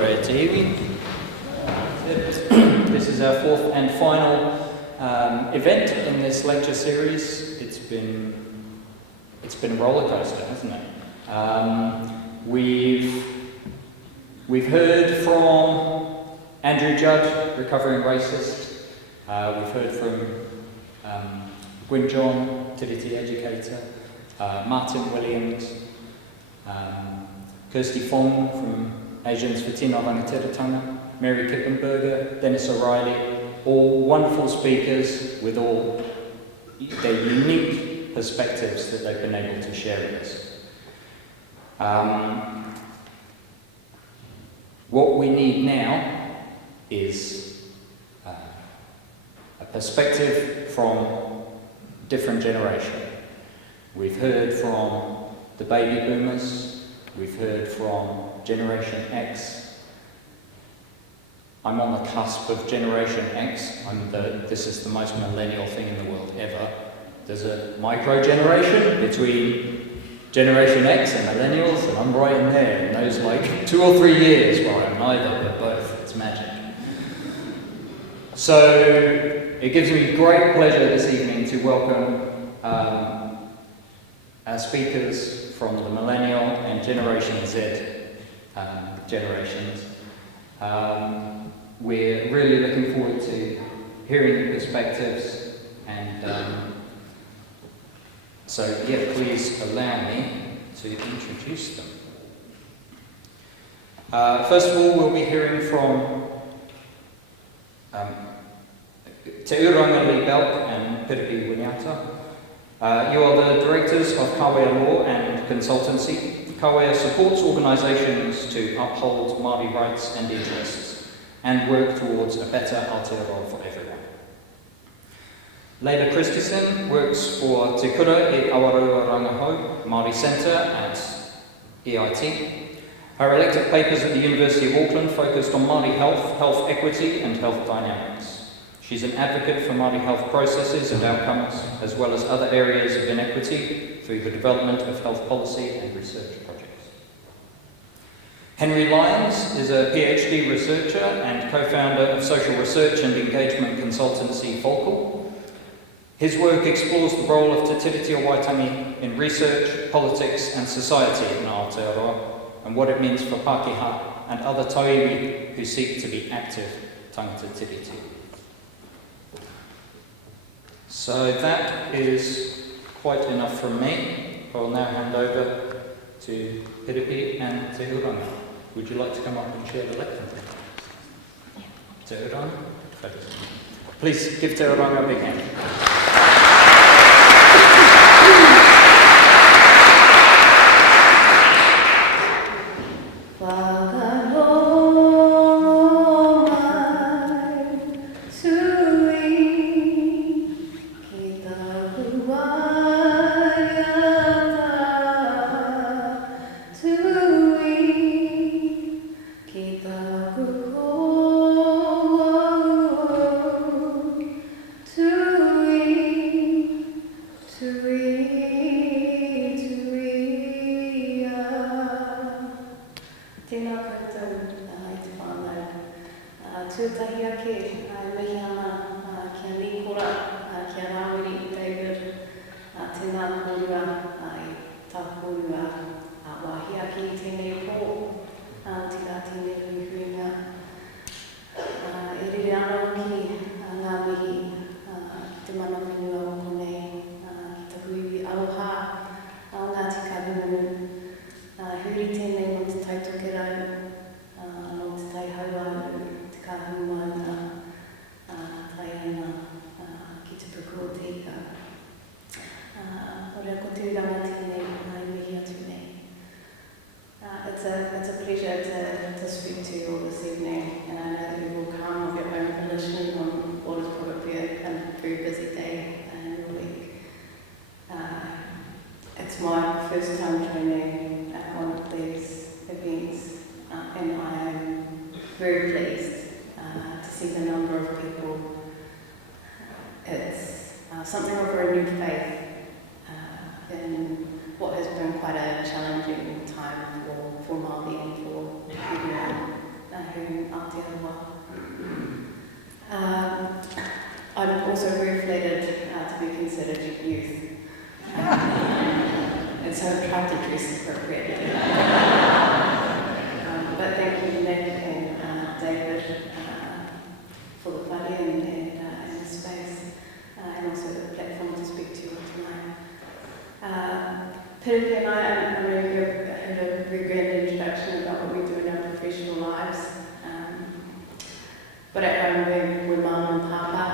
Kore te iwi. This is our fourth and final event in this lecture series. It's been a roller coaster, hasn't it? We've heard from Andrew Judd, recovering racist. We've heard from Gwyn John, Tiriti educator, Martin Williams, Kirsty Fong from Asians for Tino Rangatiratanga, Mary Kippenberger, Dennis O'Reilly, all wonderful speakers with all their unique perspectives that they've been able to share with us. What we need now is a perspective from different generation. We've heard from the baby boomers, we've heard from Generation X. I'm on the cusp of Generation X. This is the most millennial thing in the world ever. There's a micro-generation between Generation X and millennials, and I'm right in there, in those like 2 or 3 years where I'm neither, but both. It's magic. So, it gives me great pleasure this evening to welcome our speakers from the Millennial and Generation Z generations. We're really looking forward to hearing the perspectives, and so yeah, please allow me to introduce them. First of all, we'll be hearing from Te Uranga Belk and Piripi Winiata. You are the directors of Kawea Law and Consultancy. Kawea supports organisations to uphold Māori rights and interests and work towards a better Aotearoa for everyone. Layla Christison works for Te Kura e Awarua Rangahau Māori Centre at EIT. Her elected papers at the University of Auckland focused on Māori health, health equity and health dynamics. She's an advocate for Māori health processes and outcomes, as well as other areas of inequity through the development of health policy and research projects. Henry Lyons is a PhD researcher and co-founder of social research and engagement consultancy Focal. His work explores the role of Te Tiriti o Waitangi in research, politics and society in Aotearoa, and what it means for Pākehā and other tauiwi who seek to be active tangata tiriti. So that is quite enough from me. I will now hand over to Piripi and Te Uranga. Would you like to come up and share the lecture? Yeah. Te Uranga? Please give Te Uranga a big hand. It's a pleasure to speak to you all this evening, and I know that you will come of your own volition on what is probably a very busy day and a week. It's my first time joining at one of these events, and I am very pleased to see the number of people. It's something of a renewed faith in what has been quite a challenging time for Māori and for everyone here in Aotearoa. I'm also very flattered to be considered youth. And so I've tried to dress appropriately. But thank you, Nick and David, for the party and the space, and also the platform to speak to you tonight. Piripi and I really had a very grand introduction about what we do in our professional lives. But at home we're mum and papa.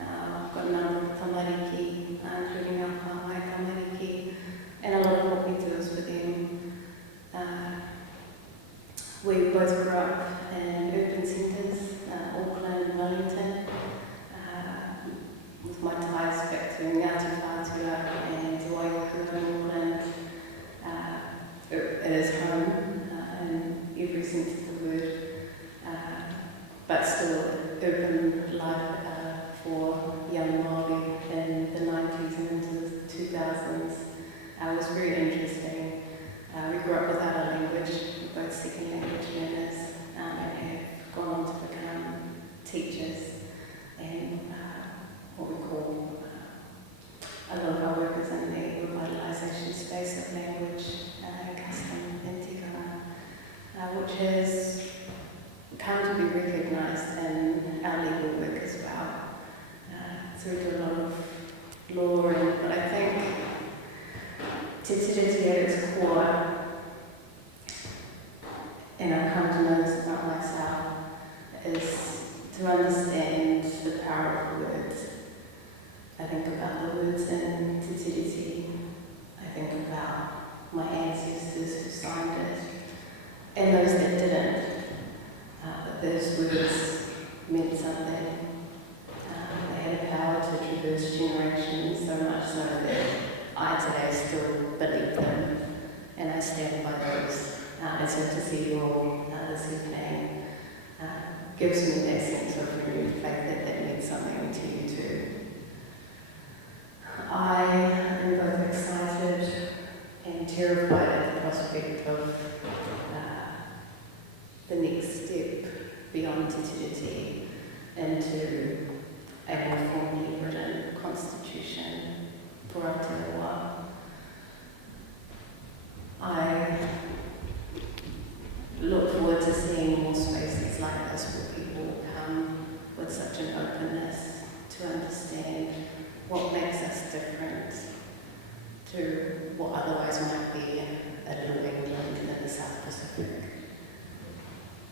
I've got a number of tamariki, including our whāngai tamariki, and a lot of what we do is with them. We both grew up in urban centres, Auckland and Wellington, with my ties back to Ngāti Whātua and Waiaku in Auckland. It is home in every sense of the word, but still urban life for young Māori in the 90s and into the 2000s was very interesting. We grew up without a language, both second language learners, and have gone on to become teachers and what we call a lot of our work is in the revitalisation space of language, custom and tikanga, which has come to be recognised in our legal work as well. So we do a lot of law, but I think Te Tiriti at its core, and I've come to know this about myself, is to understand the power of words. I think about the words in Te Tiriti. I think about my ancestors who signed it, and those that didn't. But those words meant something. They had a power to traverse generations, so much so that I today still believe them, and I stand by those. And so to see you all this evening gives me that sense of renewed faith that means something to you too. I am both excited and terrified at the prospect of the next step beyond Te Tiriti into a more formally written constitution for Aotearoa. I look forward to seeing more spaces like this where people come with such an openness to understand what makes us different to what otherwise might be a little England in the South Pacific.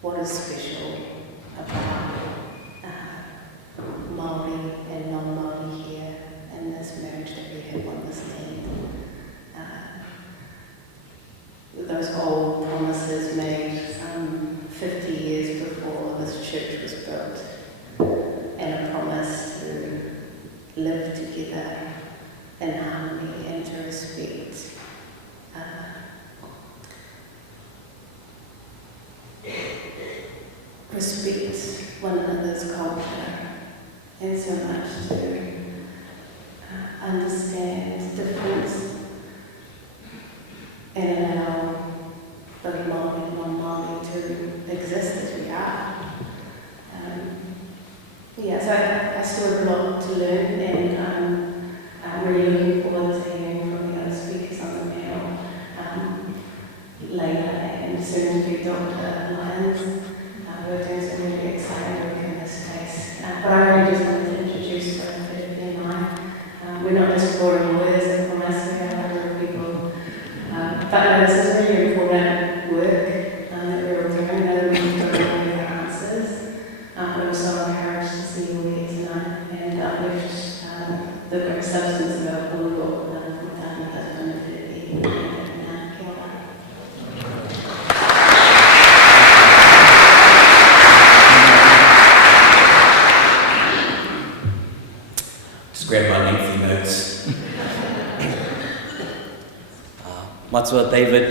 What is special about Māori and non-Māori here in this marriage that we have on this land? Those old promises made 50 years before this church was built, and a promise to live together in harmony and to respect one another's culture, and so much to understand difference and allow both Māori and non-Māori to exist as we are. So I still have a lot to learn, and I'm really looking forward to hearing from the other speakers on the panel, Layla and soon to be Dr. Lyons. We're doing some really exciting work in this space. But I really just wanted to introduce Piripi and I. We're not just boring lawyers, I promise. We have a number of people. But this is really important work that we're all doing. I know we've got all the answers. I'm so encouraged to see you all here tonight and uplift the great substance of our pūro from Tāna husband and Piripi. Kia ora. Just grab my lengthy notes. Matua David,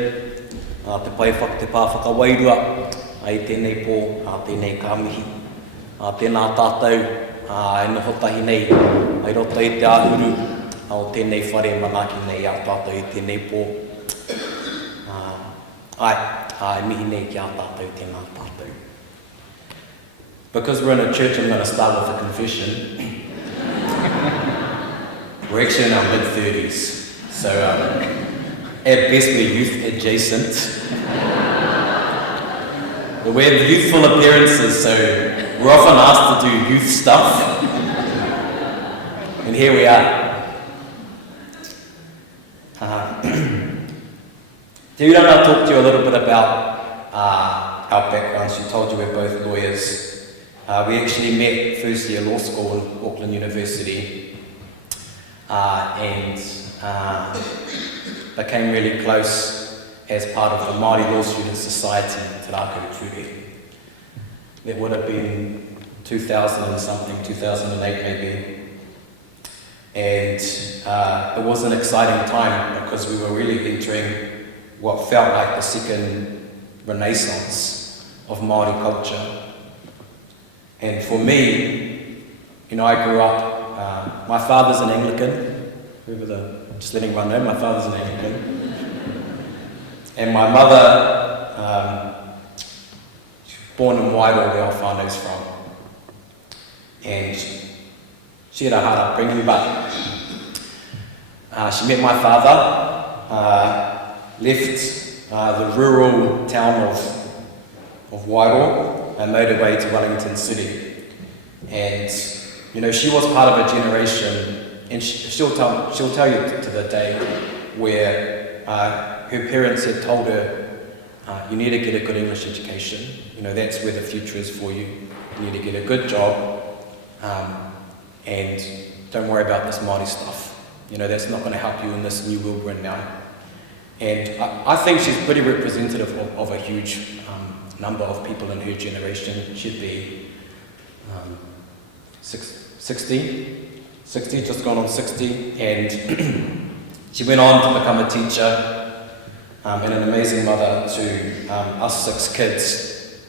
te pā whakawairua, ai tēnei pō, tēnei kāmihi, tēnā tātou, e noho tahi nei, ai roto i te āhuru, o tēnei whare manaki nei a tātou i tēnei pō. E mihi nei ki a tātou tēnā tātou. Because we're in a church, I'm going to start with a confession. We're actually in our mid-30s, so at best we're youth adjacent. But we have youthful appearances, so we're often asked to do youth stuff. And here we are. Uranga talked to you a little bit about our backgrounds. She told you we're both lawyers. We actually met first year law school in Auckland University and became really close as part of the Māori Law Student Society in Te Rākau Ture. That would have been 2000 and something, 2008 maybe. And it was an exciting time because we were really entering what felt like the second renaissance of Māori culture. And for me, I grew up, my father's an Anglican, just letting everyone know, my father's an Anglican. And my mother, born in Wairoa, where our whānau's from. And she had a hard upbringing, but she met my father, left the rural town of Wairoa and made her way to Wellington City. And, she was part of a generation, and she'll tell you to the day where her parents had told her, you need to get a good English education. That's where the future is for you. You need to get a good job, and don't worry about this Māori stuff. That's not going to help you in this new world we're in now. And I think she's pretty representative of a huge number of people in her generation. She'd be 60, just gone on 60, and she went on to become a teacher and an amazing mother to us 6 kids.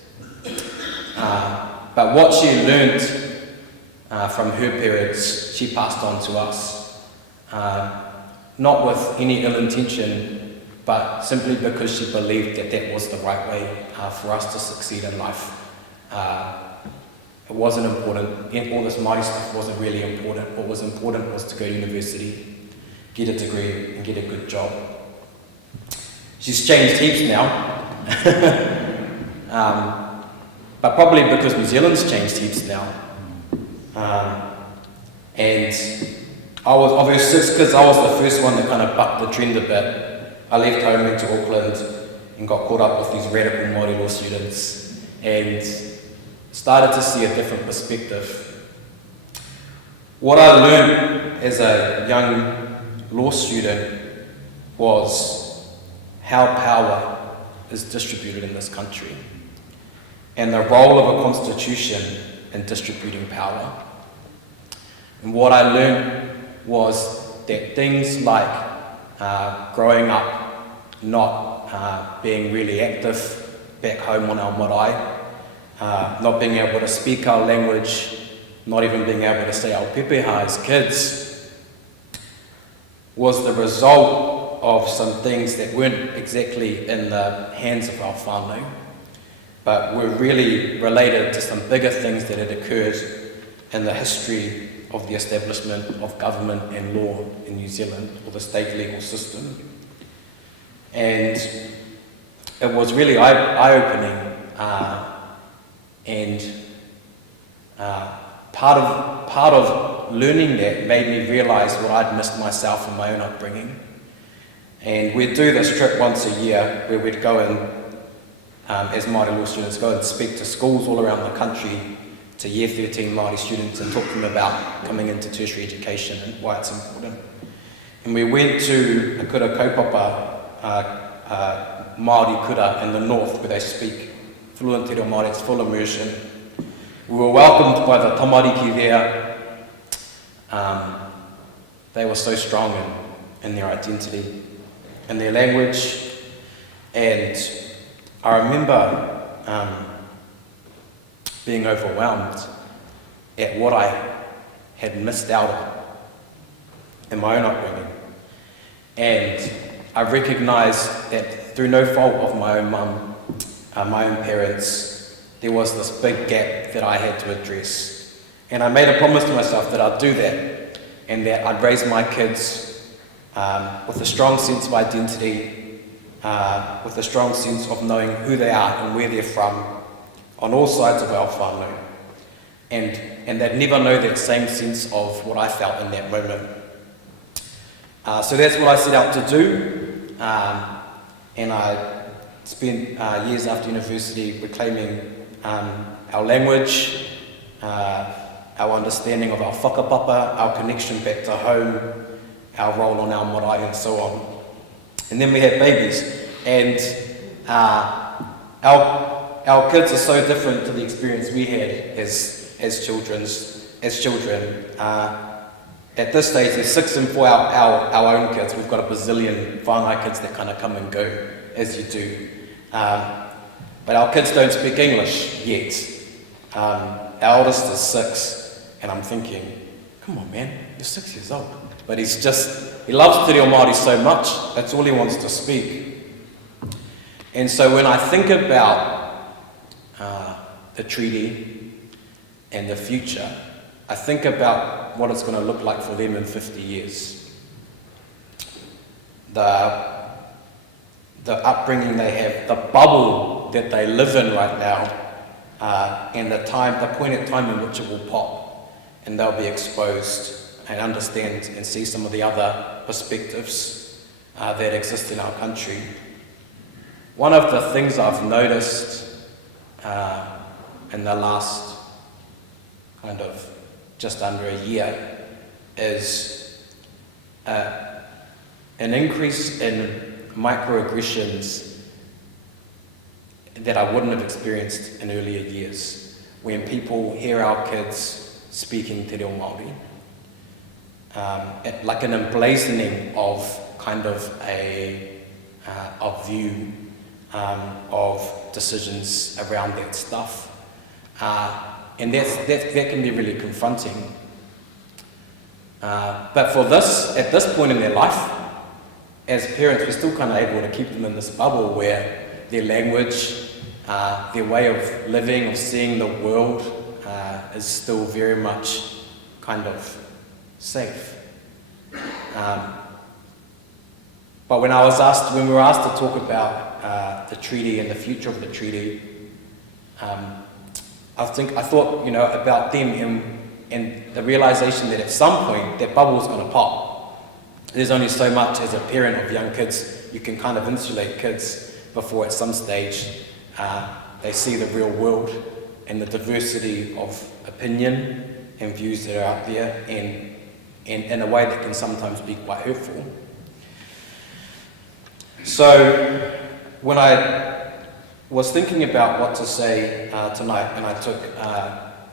But what she learned from her parents, she passed on to us, not with any ill intention, but simply because she believed that was the right way for us to succeed in life. It wasn't important, all this Māori stuff wasn't really important. What was important was to go to university, get a degree, and get a good job. She's changed heaps now, but probably because New Zealand's changed heaps now. And I was, of her 6 kids, I was the first one that kind of bucked the trend a bit. I left home, went to Auckland, and got caught up with these radical Māori law students, and started to see a different perspective. What I learned as a young law student was how power is distributed in this country, and the role of a constitution in distributing power. And what I learned was that things like growing up not being really active back home on our marae, not being able to speak our language, not even being able to say our pepeha as kids, was the result of some things that weren't exactly in the hands of our whānau, but were really related to some bigger things that had occurred in the history of the establishment of government and law in New Zealand, or the state legal system. And it was really eye-opening, and part of learning that made me realise what I'd missed myself in my own upbringing. And we'd do this trip once a year where we'd go and, as Māori law students, go and speak to schools all around the country, to Year 13 Māori students, and talk to them about coming into tertiary education and why it's important. And we went to a kura kaupapa, Māori kura in the north, where they speak fluent te reo Māori, it's full immersion. We were welcomed by the tamariki there. They were so strong in their identity and their language. And I remember being overwhelmed at what I had missed out on in my own upbringing. And I recognised that through no fault of my own mum, my own parents, there was this big gap that I had to address. And I made a promise to myself that I'd do that, and that I'd raise my kids with a strong sense of identity, with a strong sense of knowing who they are and where they're from, on all sides of our whānau. And they'd never know that same sense of what I felt in that moment. So that's what I set out to do, and I spent years after university reclaiming our language, our understanding of our whakapapa, our connection back to home, our role on our marae and so on. And then we had babies, and our kids are so different to the experience we had as children. At this stage, there's 6 and 4 our own kids. We've got a bazillion whānau kids that kind of come and go, as you do. But our kids don't speak English yet. Our oldest is 6, and I'm thinking, come on man, you're 6 years old. But he loves Te Reo Māori so much, that's all he wants to speak. And so when I think about the treaty and the future, I think about what it's going to look like for them in 50 years. The upbringing they have, the bubble that they live in right now, and the point in time in which it will pop, and they'll be exposed and understand and see some of the other perspectives that exist in our country. One of the things I've noticed in the last kind of just under a year is an increase in microaggressions that I wouldn't have experienced in earlier years, when people hear our kids speaking Te Reo Māori, like an emblazoning of kind of a view of decisions around that stuff. And that can be really confronting. But for at this point in their life, as parents, we're still kind of able to keep them in this bubble where their language, their way of living, of seeing the world, is still very much kind of safe. But when we were asked to talk about the treaty and the future of the treaty, I thought, about them and the realization that at some point that bubble is going to pop. There's only so much as a parent of young kids you can kind of insulate kids before at some stage they see the real world and the diversity of opinion and views that are out there, and in a way that can sometimes be quite hurtful. So when I was thinking about what to say tonight, and I took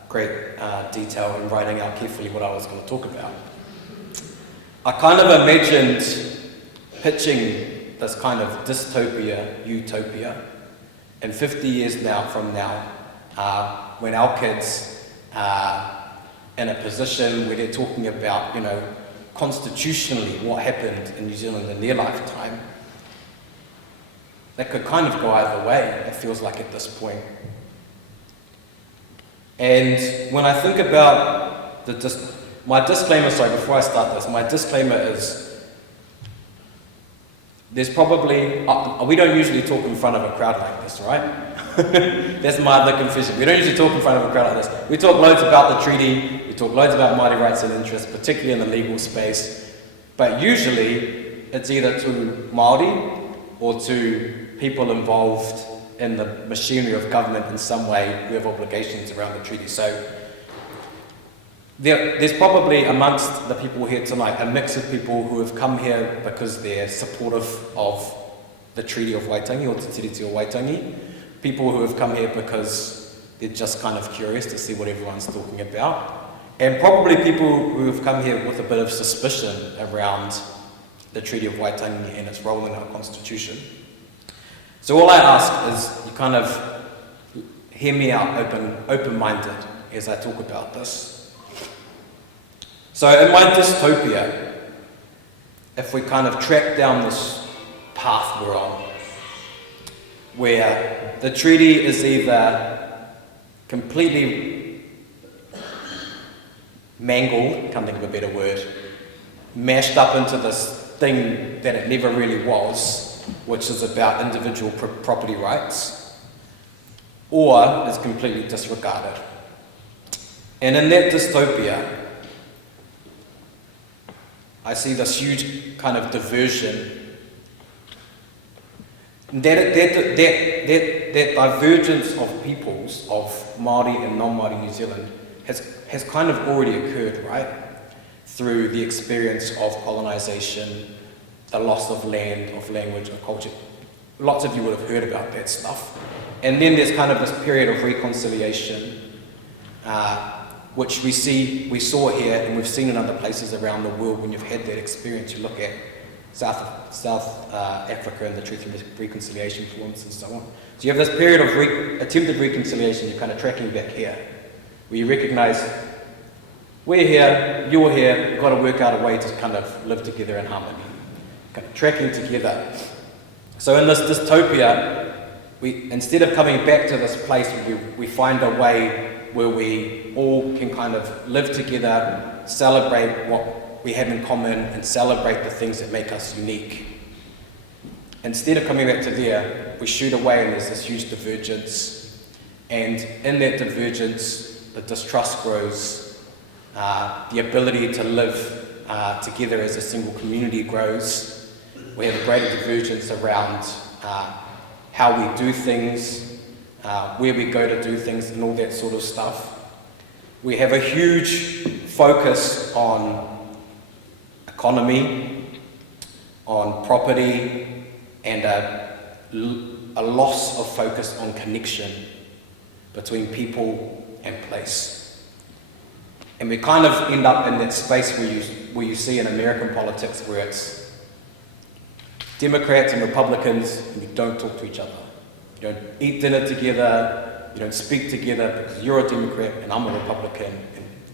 great detail in writing out carefully what I was going to talk about, I kind of imagined pitching this kind of dystopia, utopia, in 50 years from now, when our kids are in a position where they're talking about, constitutionally what happened in New Zealand in their lifetime. That could kind of go either way, it feels like at this point. And when I think about my disclaimer, before I start this, my disclaimer is there's probably, we don't usually talk in front of a crowd like this, right? That's my other confession. We don't usually talk in front of a crowd like this. We talk loads about the treaty, we talk loads about Māori rights and interests, particularly in the legal space, but usually it's either to Māori or to people involved in the machinery of government in some way who have obligations around the treaty. So there's probably amongst the people here tonight a mix of people who have come here because they're supportive of the Treaty of Waitangi or Te Tiriti o Waitangi, people who have come here because they're just kind of curious to see what everyone's talking about, and probably people who have come here with a bit of suspicion around the Treaty of Waitangi and its role in our constitution. So all I ask is you kind of hear me out open-minded as I talk about this. So in my dystopia, if we kind of track down this path we're on, where the treaty is either completely mangled, can't think of a better word, mashed up into this thing that it never really was, which is about individual property rights, or is completely disregarded. And in that dystopia, I see this huge kind of diversion. That divergence of peoples, of Māori and non-Māori New Zealand, has kind of already occurred, right? Through the experience of colonisation, the loss of land, of language, of culture. Lots of you would have heard about that stuff. And then there's kind of this period of reconciliation, which we saw here, and we've seen in other places around the world. When you've had that experience, you look at South Africa and the Truth and Reconciliation Forums and so on. So you have this period of attempted reconciliation. You're kind of tracking back here, where you recognise we're here, you're here, we've got to work out a way to kind of live together in harmony, kind of tracking together. So in this dystopia, instead of coming back to this place where we find a way where we all can kind of live together, celebrate what we have in common, and celebrate the things that make us unique. Instead of coming back to there, we shoot away and there's this huge divergence. And in that divergence, the distrust grows, the ability to live together as a single community grows. We have a greater divergence around how we do things, where we go to do things, and all that sort of stuff. We have a huge focus on economy, on property, and a loss of focus on connection between people and place. And we kind of end up in that space where you see in American politics where it's Democrats and Republicans, and you don't talk to each other. You don't eat dinner together, you don't speak together because you're a Democrat and I'm a Republican,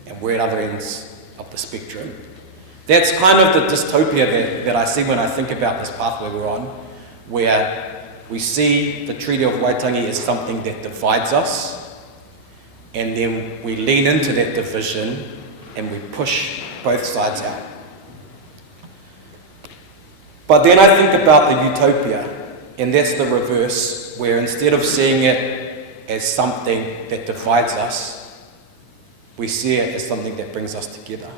and we're at other ends of the spectrum. That's kind of the dystopia that I see when I think about this pathway we're on, where we see the Treaty of Waitangi as something that divides us, and then we lean into that division and we push both sides out. But then I think about the utopia, and that's the reverse, where instead of seeing it as something that divides us, we see it as something that brings us together.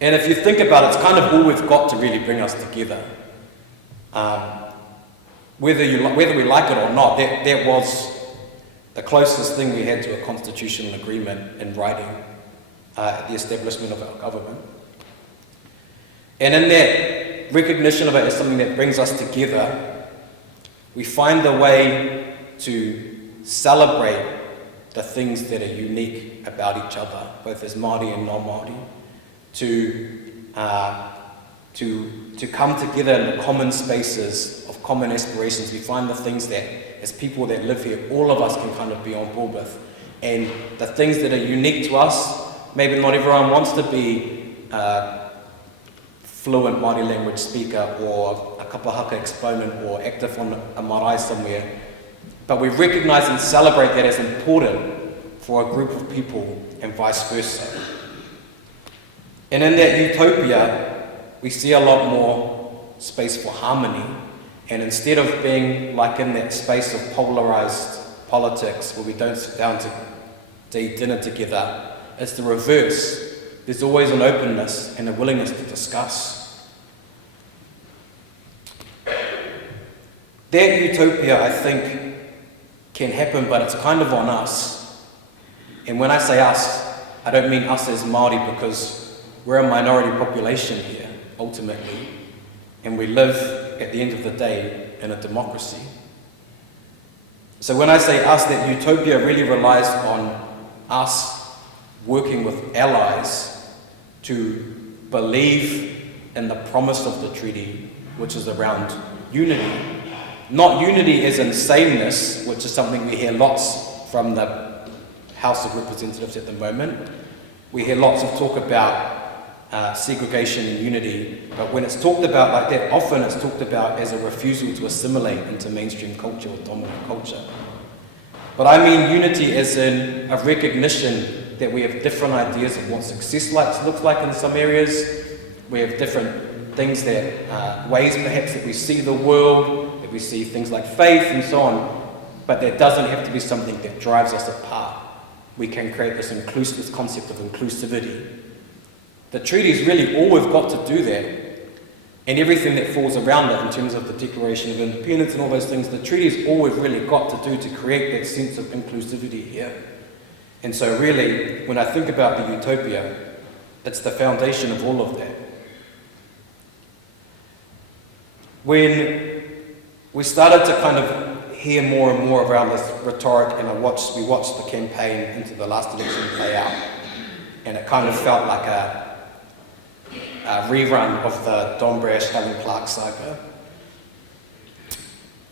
And if you think about it, it's kind of all we've got to really bring us together. Whether we like it or not, that was the closest thing we had to a constitutional agreement in writing at the establishment of our government. And in that recognition of it as something that brings us together, we find a way to celebrate the things that are unique about each other, both as Māori and non-Māori, to come together in the common spaces of common aspirations. We find the things that, as people that live here, all of us can kind of be on board with. And the things that are unique to us, maybe not everyone wants to be fluent Māori language speaker or a kapahaka exponent or active on a marae somewhere, but we recognise and celebrate that as important for a group of people and vice versa. And in that utopia, we see a lot more space for harmony, and instead of being like in that space of polarised politics where we don't sit down to eat dinner together, it's the reverse. There's always an openness and a willingness to discuss. That utopia, I think, can happen, but it's kind of on us. And when I say us, I don't mean us as Māori, because we're a minority population here, ultimately, and we live, at the end of the day, in a democracy. So when I say us, that utopia really relies on us working with allies to believe in the promise of the treaty, which is around unity. Not unity as in sameness, which is something we hear lots from the House of Representatives at the moment. We hear lots of talk about segregation and unity, but when it's talked about like that, often it's talked about as a refusal to assimilate into mainstream culture or dominant culture. But I mean unity as in a recognition that we have different ideas of what success looks like in some areas. We have different things that, ways perhaps that we see the world, that we see things like faith and so on, but that doesn't have to be something that drives us apart. We can create this concept of inclusivity. The treaty's really all we've got to do that, and everything that falls around it in terms of the Declaration of Independence and all those things, the treaty's all we've really got to do to create that sense of inclusivity here. And so really, when I think about the utopia, it's the foundation of all of that. When we started to kind of hear more and more around this rhetoric, and we watched the campaign into the last election play out, and it kind of felt like a rerun of the Don Brash, Helen Clark saga.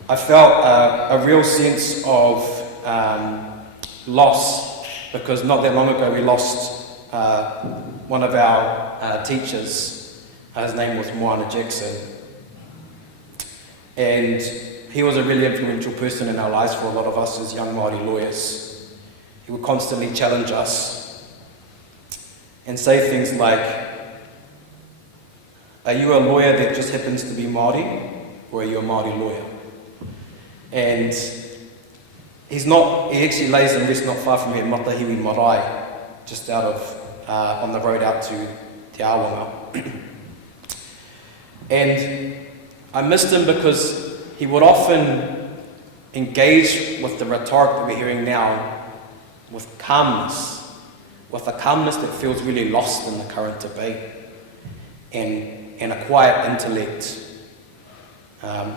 I felt a real sense of loss, because not that long ago we lost one of our teachers. His name was Moana Jackson. And he was a really influential person in our lives for a lot of us as young Māori lawyers. He would constantly challenge us and say things like, are you a lawyer that just happens to be Māori, or are you a Māori lawyer? And he actually lays in rest not far from here, Matahiwi Marae, just out of, on the road out to Te Awanga. And I missed him because he would often engage with the rhetoric that we're hearing now with calmness, with a calmness that feels really lost in the current debate, and a quiet intellect. And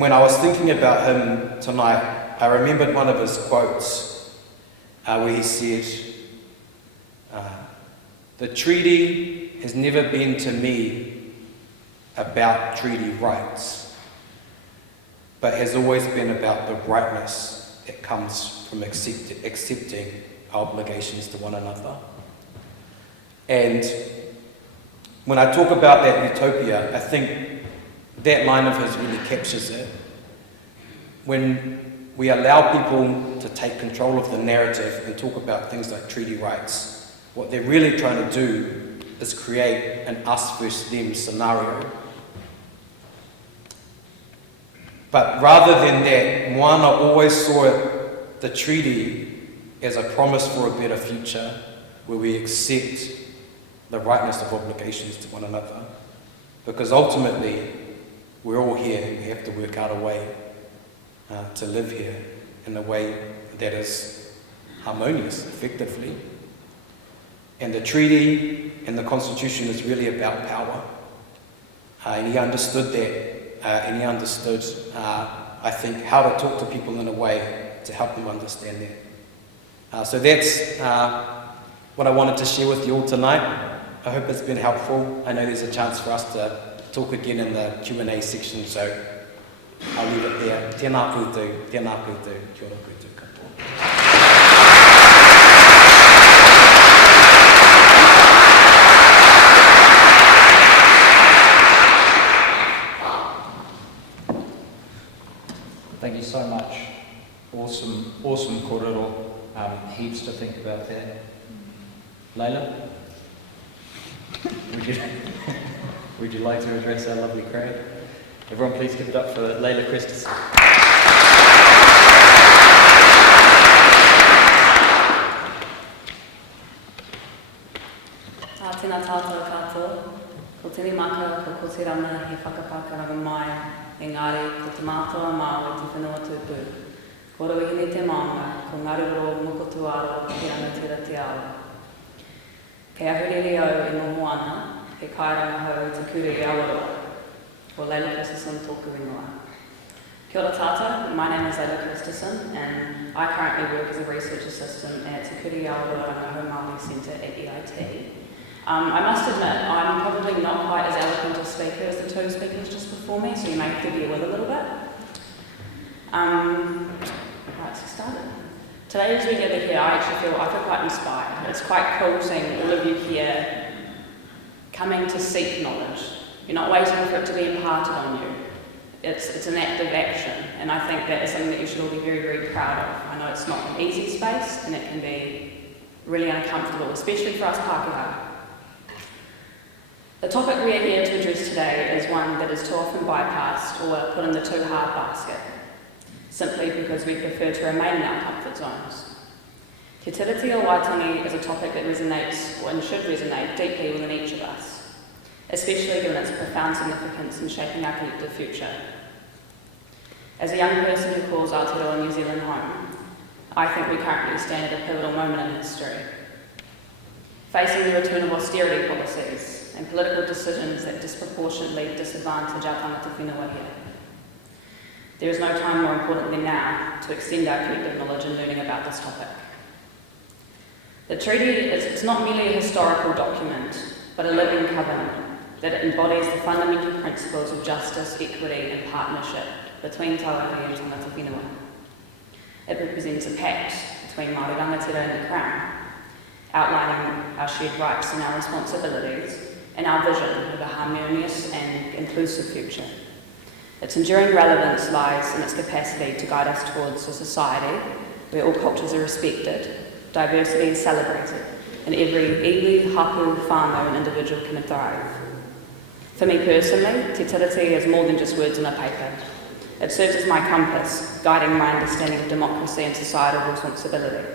when I was thinking about him tonight, I remembered one of his quotes where he said, "The treaty has never been to me about treaty rights, but has always been about the rightness that comes from accepting our obligations to one another." And when I talk about that utopia, I think that line of his really captures it. When we allow people to take control of the narrative and talk about things like treaty rights, what they're really trying to do is create an us versus them scenario. But rather than that, Moana always saw the treaty as a promise for a better future, where we accept the rightness of obligations to one another. Because ultimately, we're all here and we have to work out a way to live here in a way that is harmonious, effectively. And the treaty and the Constitution is really about power. And he understood that. And he understood, I think, how to talk to people in a way to help them understand that. So that's what I wanted to share with you all tonight. I hope it's been helpful. I know there's a chance for us to talk again in the Q&A section, so I'll leave it there. Tēnā koutou, tēnā koutou, kia ora koutou katoa. Thank you so much. Awesome kōrero. Heaps to think about there. Layla? Would you like to address our lovely crowd? Everyone please give it up for Layla Christison. Tēnā tātou katoa, ko tēnei maka ko kotirana he whakapākaraga mai, engari ko te mātua māua te whenua tūpū. Ko rauhine te maunga, ko ngaruro mukotuaro ki ana tira te awa. Kei ahuriri au e no moana, he kairanga hau te kuru I awaroa. Ko Layla Christison tōku ingoa. Kia ora tātou, my name is Layla Christison, and I currently work as a research assistant at Te Kuri Awaroa Rangaho Māori Centre at EIT. I must admit, I'm probably not quite as eloquent a speaker as the two speakers just before me, so you may have to bear with a little bit. Right, so started. Today as we gather here, I feel quite inspired. It's quite cool seeing all of you here coming to seek knowledge. You're not waiting for it to be imparted on you. It's an active action, and I think that is something that you should all be very, very proud of. I know it's not an easy space, and it can be really uncomfortable, especially for us Pākehā. The topic we are here to address today is one that is too often bypassed or put in the too hard basket, simply because we prefer to remain in our comfort zones. Te tiriti o Waitangi is a topic that resonates, and should resonate, deeply within each of us, especially given its profound significance in shaping our collective future. As a young person who calls Aotearoa New Zealand home, I think we currently stand at a pivotal moment in history. Facing the return of austerity policies and political decisions that disproportionately disadvantage our tangata whenua here, there is no time more important than now to extend our collective knowledge in learning about this topic. The treaty is not merely a historical document, but a living covenant that embodies the fundamental principles of justice, equity and partnership between tauahi and tangata whenua. It represents a pact between Māori rangatira and the Crown, outlining our shared rights and our responsibilities and our vision of a harmonious and inclusive future. Its enduring relevance lies in its capacity to guide us towards a society where all cultures are respected, diversity is celebrated, and every iwi, hapu, whānau and individual can thrive. For me personally, te tiriti is more than just words on a paper. It serves as my compass, guiding my understanding of democracy and societal responsibility.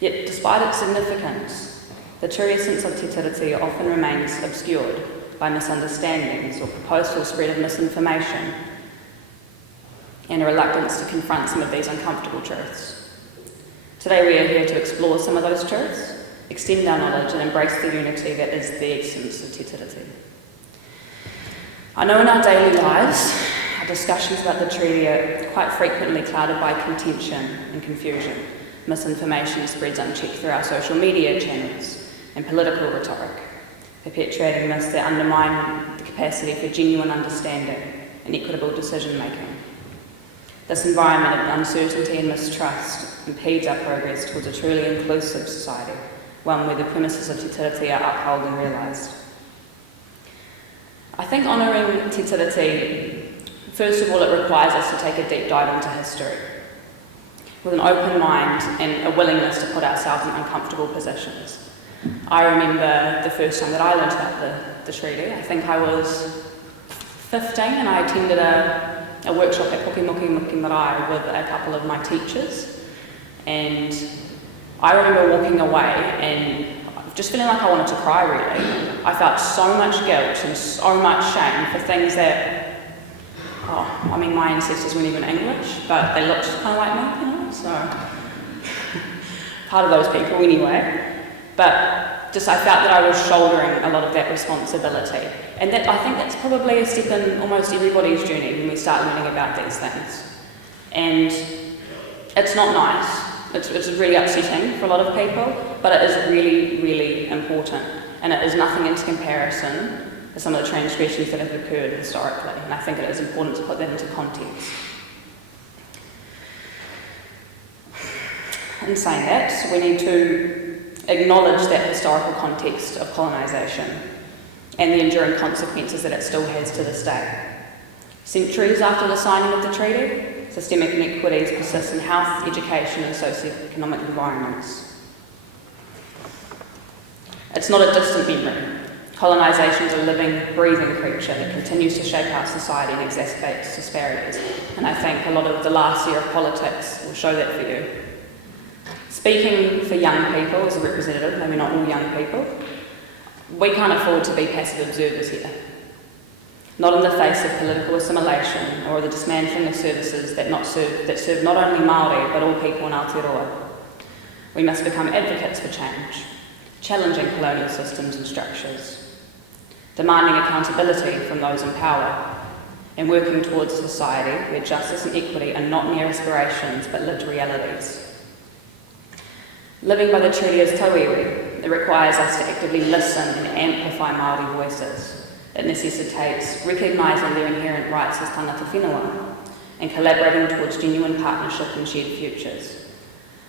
Yet, despite its significance, the true essence of te tiriti often remains obscured by misunderstandings or purposeful spread of misinformation and a reluctance to confront some of these uncomfortable truths. Today we are here to explore some of those truths, extend our knowledge and embrace the unity that is the essence of te tiriti. I know in our daily lives, our discussions about the treaty are quite frequently clouded by contention and confusion. Misinformation spreads unchecked through our social media channels and political rhetoric, perpetuating myths that undermine the capacity for genuine understanding and equitable decision making. This environment of uncertainty and mistrust impedes our progress towards a truly inclusive society, one where the premises of te tiriti are upheld and realised. I think honouring te tiriti, first of all, it requires us to take a deep dive into history, with an open mind and a willingness to put ourselves in uncomfortable positions. I remember the first time that I learned about the treaty. I think I was 15 and I attended a workshop at Pukemuki Marae with a couple of my teachers, and I remember walking away and just feeling like I wanted to cry, really. I felt so much guilt and so much shame for things that, my ancestors weren't even English, but they looked kind of like me, so part of those people anyway. But just I felt that I was shouldering a lot of that responsibility. And that I think that's probably a step in almost everybody's journey when we start learning about these things. And it's not nice. It's really upsetting for a lot of people, but it is really, really important. And it is nothing into comparison to some of the transgressions that have occurred historically. And I think it is important to put that into context. In saying that, we need to acknowledge that historical context of colonisation and the enduring consequences that it still has to this day. Centuries after the signing of the treaty, systemic inequities persist in health, education and socio-economic environments. It's not a distant memory. Colonisation is a living, breathing creature that continues to shape our society and exacerbates disparities. And I think a lot of the last year of politics will show that for you. Speaking for young people as a representative, maybe not all young people, we can't afford to be passive observers here. Not in the face of political assimilation or the dismantling of services that serve not only Māori but all people in Aotearoa. We must become advocates for change, challenging colonial systems and structures, demanding accountability from those in power, and working towards a society where justice and equity are not mere aspirations but lived realities. Living by the treaty is tauiwi. It requires us to actively listen and amplify Māori voices. It necessitates recognising their inherent rights as tangata whenua and collaborating towards genuine partnership and shared futures.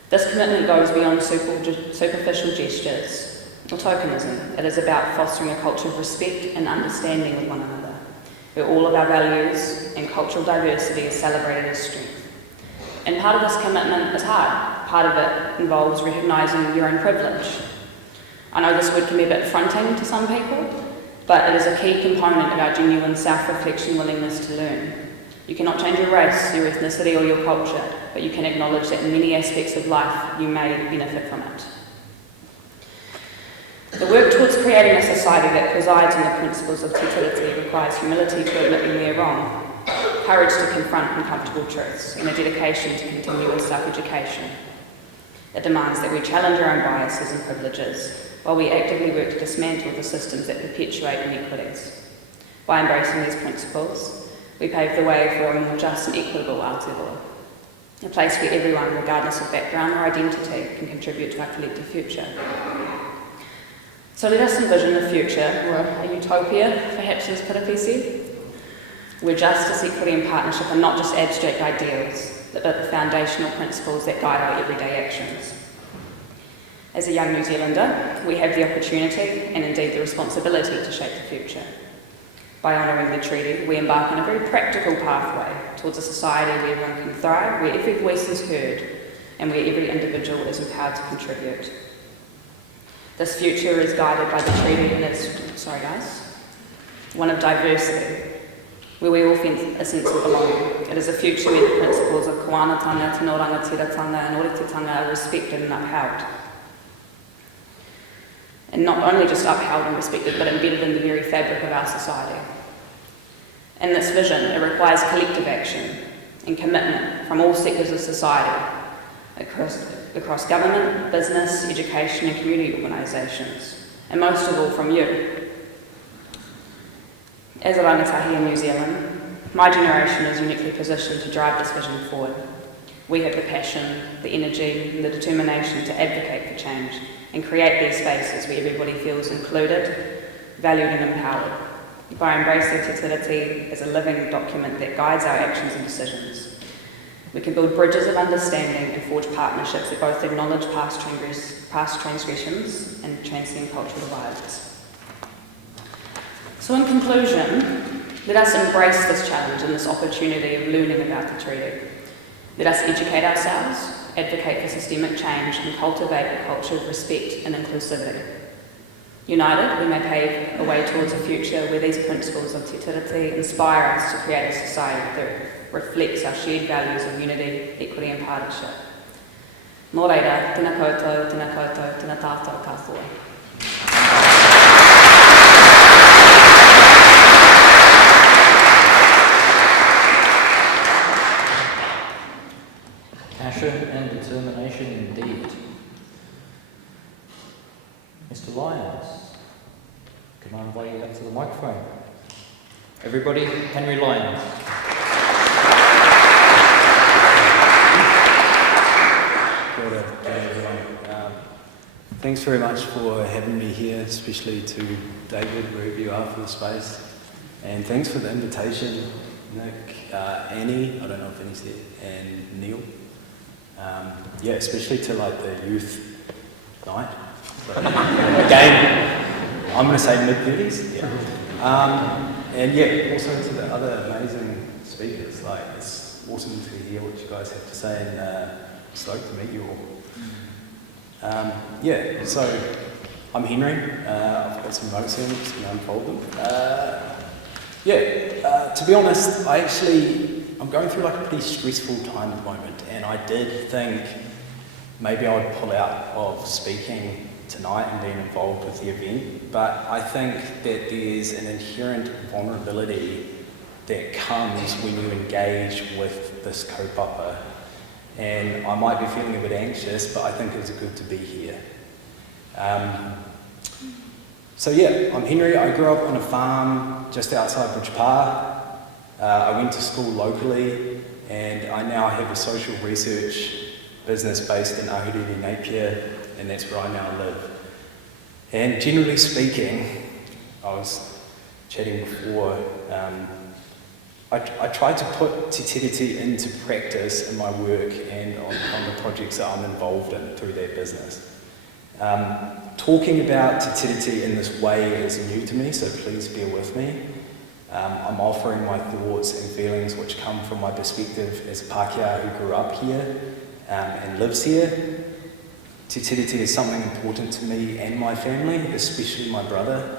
This commitment goes beyond superficial gestures or tokenism. It is about fostering a culture of respect and understanding with one another, where all of our values and cultural diversity is celebrated as strength. And part of this commitment is hard. Part of it involves recognising your own privilege. I know this word can be a bit fronting to some people, but it is a key component of our genuine self-reflection willingness to learn. You cannot change your race, your ethnicity or your culture, but you can acknowledge that in many aspects of life you may benefit from it. The work towards creating a society that presides on the principles of utility requires humility to admit when we are wrong, courage to confront uncomfortable truths, and a dedication to continuous self-education. It demands that we challenge our own biases and privileges, while we actively work to dismantle the systems that perpetuate inequities. By embracing these principles, we pave the way for a more just and equitable Aotearoa, a place where everyone, regardless of background or identity, can contribute to our collective future. So let us envision a future, or a utopia, perhaps as Piripi said, where justice, equity and partnership are not just abstract ideals, but the foundational principles that guide our everyday actions. As a young New Zealander, we have the opportunity, and indeed the responsibility, to shape the future. By honouring the treaty, we embark on a very practical pathway towards a society where everyone can thrive, where every voice is heard, and where every individual is empowered to contribute. This future is guided by the treaty and its, one of diversity, where we all feel a sense of belonging. It is a future where the principles of koanatanga, tino rangatiratanga and oretitanga are respected and upheld. And not only just upheld and respected, but embedded in the very fabric of our society. In this vision, it requires collective action and commitment from all sectors of society, across government, business, education and community organisations, and most of all from you. As a rangatahi in New Zealand, my generation is uniquely positioned to drive this vision forward. We have the passion, the energy and the determination to advocate for change and create these spaces where everybody feels included, valued and empowered, by embracing utility as a living document that guides our actions and decisions. We can build bridges of understanding and forge partnerships that both acknowledge past transgressions and transcend cultural divides. So in conclusion, let us embrace this challenge and this opportunity of learning about the treaty. Let us educate ourselves, advocate for systemic change and cultivate a culture of respect and inclusivity. United, we may pave a way towards a future where these principles of utility inspire us to create a society that reflects our shared values of unity, equity and partnership. Nō reira, tēnā koutou, tēnā tātou katoa. Passion and determination indeed. Mr. Lyons, can I invite you up to the microphone? Everybody, Henry Lyons. Kia ora, everyone. Thanks very much for having me here, especially to David, wherever you are, for the space. And thanks for the invitation, Nick, Annie, I don't know if Annie's there, and Neil. Yeah, especially to like the youth night. So, again, I'm going to say mid-30s. Yeah. And yeah, also to the other amazing speakers. Like, it's awesome to hear what you guys have to say, and stoked to meet you all. Yeah, so I'm Henry. I've got some notes here, I'm just going to unfold them. To be honest, I'm going through like a pretty stressful time at the moment, and I did think maybe I would pull out of speaking tonight and being involved with the event, but I think that there's an inherent vulnerability that comes when you engage with this kaupapa. And I might be feeling a bit anxious, but I think it's good to be here. So yeah, I'm Henry. I grew up on a farm just outside Bridge Park. I went to school locally, and I now have a social research business based in Ahuriri, Napier, and that's where I now live. And generally speaking, I was chatting before, I try to put Te Tiriti into practice in my work and on the projects that I'm involved in through that business. Talking about Te Tiriti in this way is new to me, so please bear with me. I'm offering my thoughts and feelings which come from my perspective as a Pākehā who grew up here and lives here. Te tiriti is something important to me and my family, especially my brother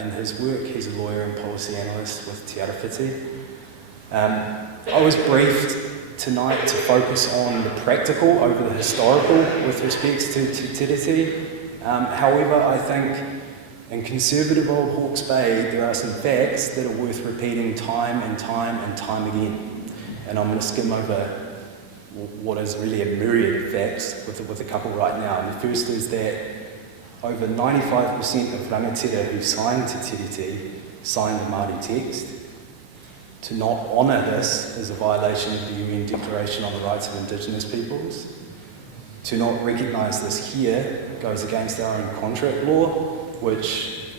in his work. He's a lawyer and policy analyst with Te Arawhiti. I was briefed tonight to focus on the practical over the historical with respect to te tiriti. However, I think in conservative old Hawke's Bay, there are some facts that are worth repeating time and time and time again. And I'm going to skim over what is really a myriad of facts with a couple right now. And the first is that over 95% of rangatira who signed te tiriti signed the Māori text. To not honour this is a violation of the UN Declaration on the Rights of Indigenous Peoples. To not recognise this here goes against our own contract law, which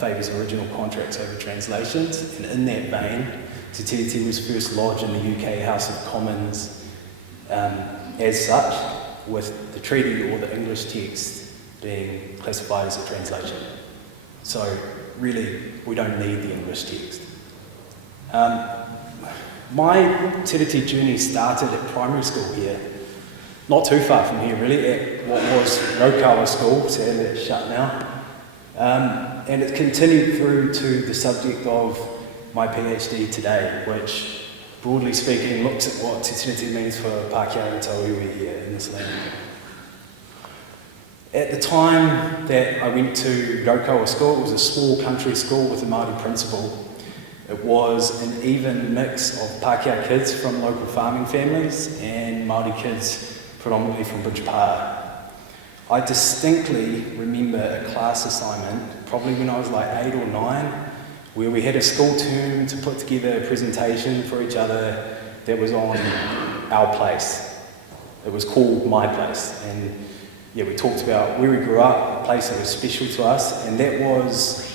favours original contracts over translations. And in that vein, te tiriti was first lodged in the UK House of Commons as such, with the treaty or the English text being classified as a translation. So really, we don't need the English text. My te tiriti journey started at primary school here, not too far from here really, at what was Raukawa School, sadly it's shut now. And it continued through to the subject of my PhD today, which, broadly speaking, looks at what te tiriti means for Pākehā and Tauiwi here in this land. At the time that I went to Raukawa School, it was a small country school with a Māori principal. It was an even mix of Pākehā kids from local farming families and Māori kids predominantly from Bridgepa. I distinctly remember a class assignment, probably when I was like 8 or 9, where we had a school term to put together a presentation for each other that was on our place. It was called My Place, and yeah, we talked about where we grew up, a place that was special to us, and that was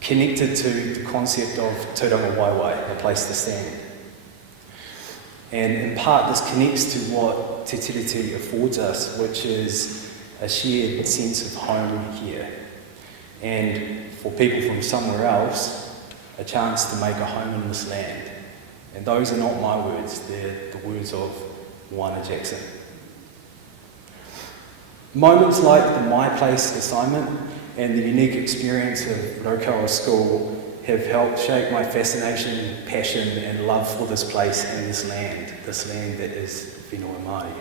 connected to the concept of tūranga waiwai, a place to stand. And in part, this connects to what te tiriti affords us, which is a shared sense of home here. And for people from somewhere else, a chance to make a home in this land. And those are not my words, they're the words of Moana Jackson. Moments like the My Place assignment and the unique experience of Raukawa School have helped shape my fascination, passion and love for this place and this land that is whenua Māori.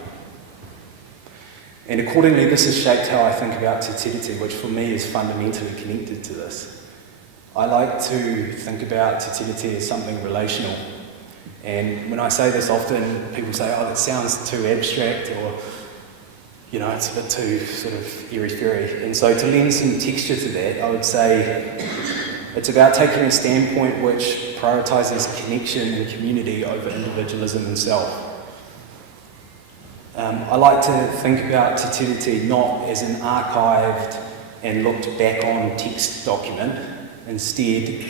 And accordingly, this has shaped how I think about te tiriti, which for me is fundamentally connected to this. I like to think about te tiriti as something relational. And when I say this often, people say, oh, that sounds too abstract, or, you know, it's a bit too sort of airy-fairy. And so to lend some texture to that, I would say it's about taking a standpoint which prioritises connection and community over individualism and self. I like to think about te tiriti not as an archived and looked back on text document. Instead,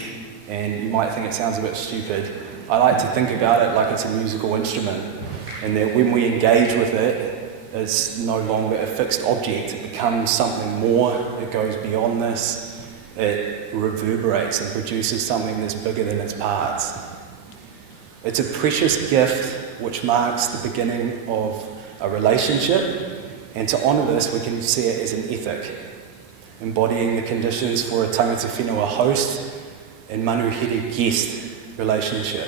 and you might think it sounds a bit stupid, I like to think about it like it's a musical instrument, and that when we engage with it, it's no longer a fixed object, it becomes something more, it goes beyond this, it reverberates and produces something that's bigger than its parts. It's a precious gift which marks the beginning of a relationship, and to honour this we can see it as an ethic, embodying the conditions for a tangata whenua host and manuhere guest relationship.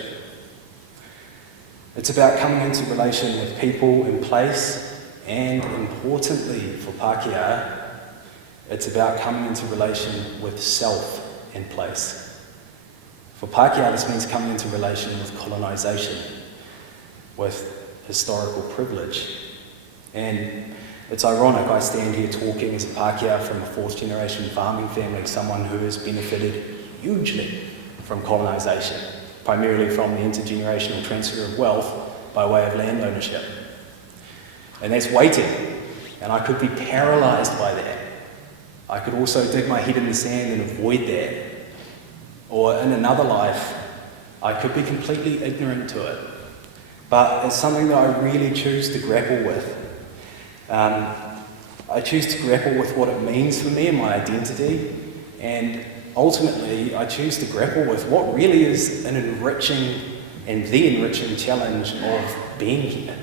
It's about coming into relation with people and place, and importantly for Pākehā, it's about coming into relation with self and place. For Pākehā, this means coming into relation with colonisation, with historical privilege. And it's ironic, I stand here talking as a Pākehā from a fourth generation farming family, someone who has benefited hugely from colonisation, primarily from the intergenerational transfer of wealth by way of land ownership. And that's weighted, and I could be paralysed by that. I could also dig my head in the sand and avoid that. Or in another life, I could be completely ignorant to it. But it's something that I really choose to grapple with. I choose to grapple with what it means for me and my identity, and ultimately, I choose to grapple with what really is an enriching and the enriching challenge of being here.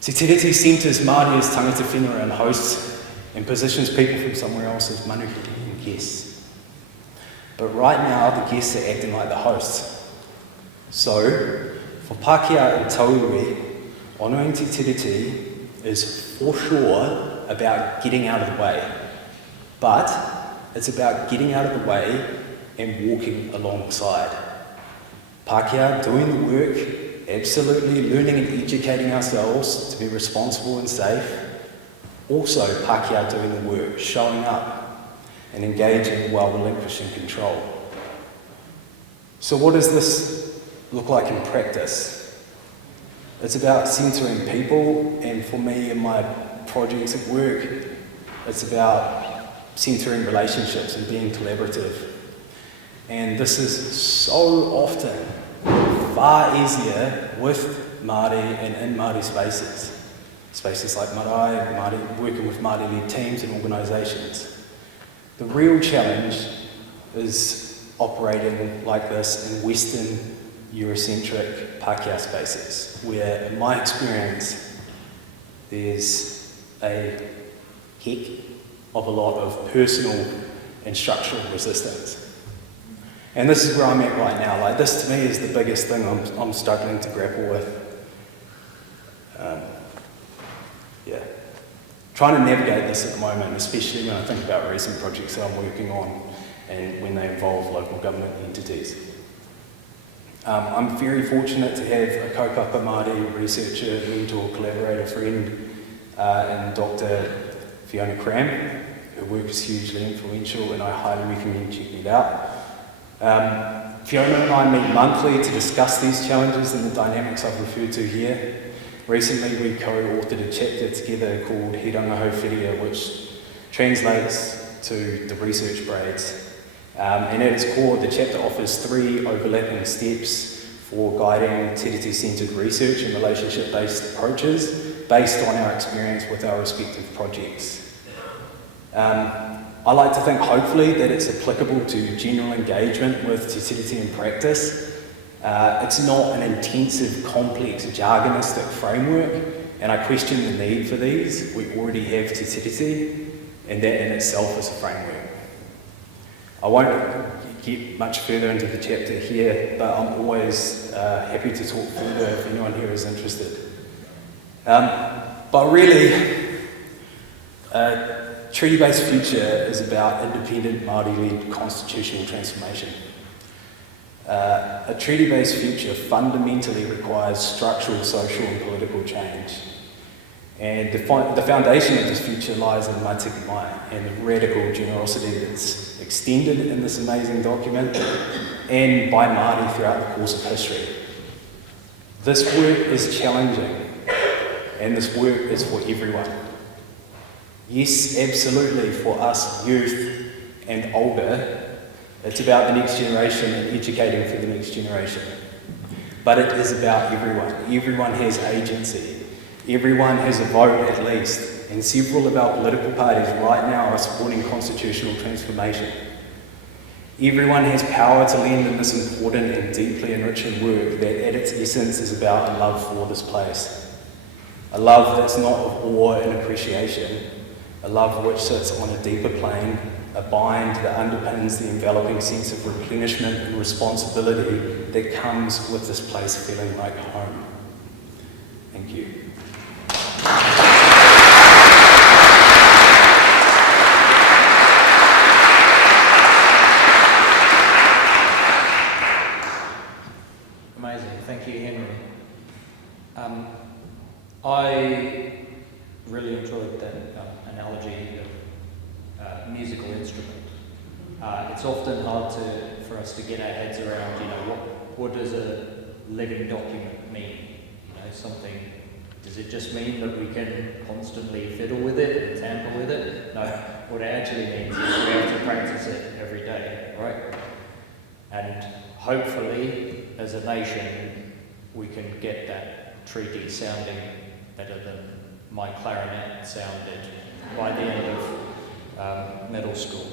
Te Tiriti centres Māori as tangata whenua and hosts and positions people from somewhere else as manuhiri and guests. But right now, the guests are acting like the hosts. So, for Pākehā and Taurui, honouring Te Tiriti is for sure about getting out of the way. But it's about getting out of the way and walking alongside. Pākehā doing the work, absolutely learning and educating ourselves to be responsible and safe. Also Pākehā doing the work, showing up and engaging while relinquishing control. So what does this look like in practice? It's about centering people, and for me in my projects at work, it's about centering relationships and being collaborative. And this is so often far easier with Māori and in Māori spaces. Spaces like marae, Māori, working with Māori-led teams and organisations. The real challenge is operating like this in Western Eurocentric Pākehā spaces, where in my experience there's a heck of a lot of personal and structural resistance. And this is where I'm at right now. Like, this to me is the biggest thing I'm struggling to grapple with. Trying to navigate this at the moment, especially when I think about recent projects that I'm working on and when they involve local government entities. I'm very fortunate to have a kaupapa Māori researcher, mentor, collaborator, friend in Dr. Fiona Cram. Her work is hugely influential and I highly recommend checking it out. Fiona and I meet monthly to discuss these challenges and the dynamics I've referred to here. Recently we co-authored a chapter together called He Rangaho Whiria, which translates to the research braids. And at its core, the chapter offers 3 overlapping steps for guiding Tiriti-centred research and relationship-based approaches based on our experience with our respective projects. I like to think, hopefully, that it's applicable to general engagement with Te Tiriti in practice. It's not an intensive, complex, jargonistic framework, and I question the need for these. We already have Te Tiriti, and that in itself is a framework. I won't get much further into the chapter here, but I'm always happy to talk further if anyone here is interested. But really, Treaty-Based Future is about independent Māori-led constitutional transformation. A treaty-based future fundamentally requires structural, social and political change. And the foundation of this future lies in Mātika Mai and the radical generosity that's extended in this amazing document and by Māori throughout the course of history. This work is challenging and this work is for everyone. Yes, absolutely, for us youth and older, it's about the next generation and educating for the next generation. But it is about everyone. Everyone has agency. Everyone has a vote at least. And several of our political parties right now are supporting constitutional transformation. Everyone has power to lend in this important and deeply enriching work that at its essence is about a love for this place. A love that's not of awe and appreciation. A love which sits on a deeper plane, a bind that underpins the enveloping sense of replenishment and responsibility that comes with this place feeling like home. Thank you. Amazing, thank you, Henry. I really enjoyed that analogy of musical instrument. It's often hard for us to get our heads around, what does a living document mean? Something, does it just mean that we can constantly fiddle with it and tamper with it? No, what it actually means is we have to practice it every day, right? And hopefully, as a nation, we can get that treaty sounding better than my clarinet sounded by the end of middle school.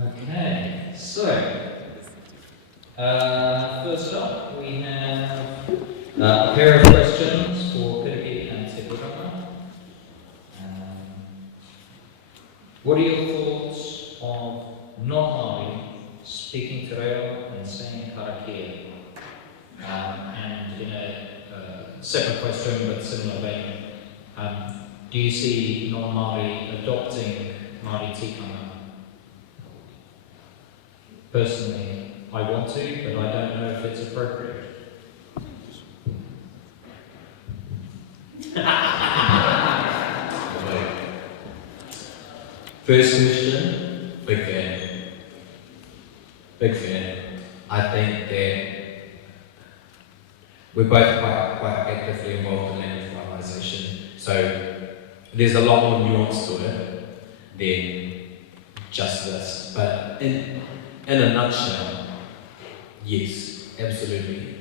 Okay, so first up we have a pair of questions for Piripi and Te Uranga. What are your thoughts of non-Māori speaking te reo and saying karakia? And in a separate question but similar vein, do you see non-Māori adopting Māori tikanga? Personally, I want to, but I don't know if it's appropriate. First question, big fan. Big fan. I think that we're both quite actively involved in language revitalisation. So there's a lot more nuance to it than just this. But in a nutshell, yes, absolutely.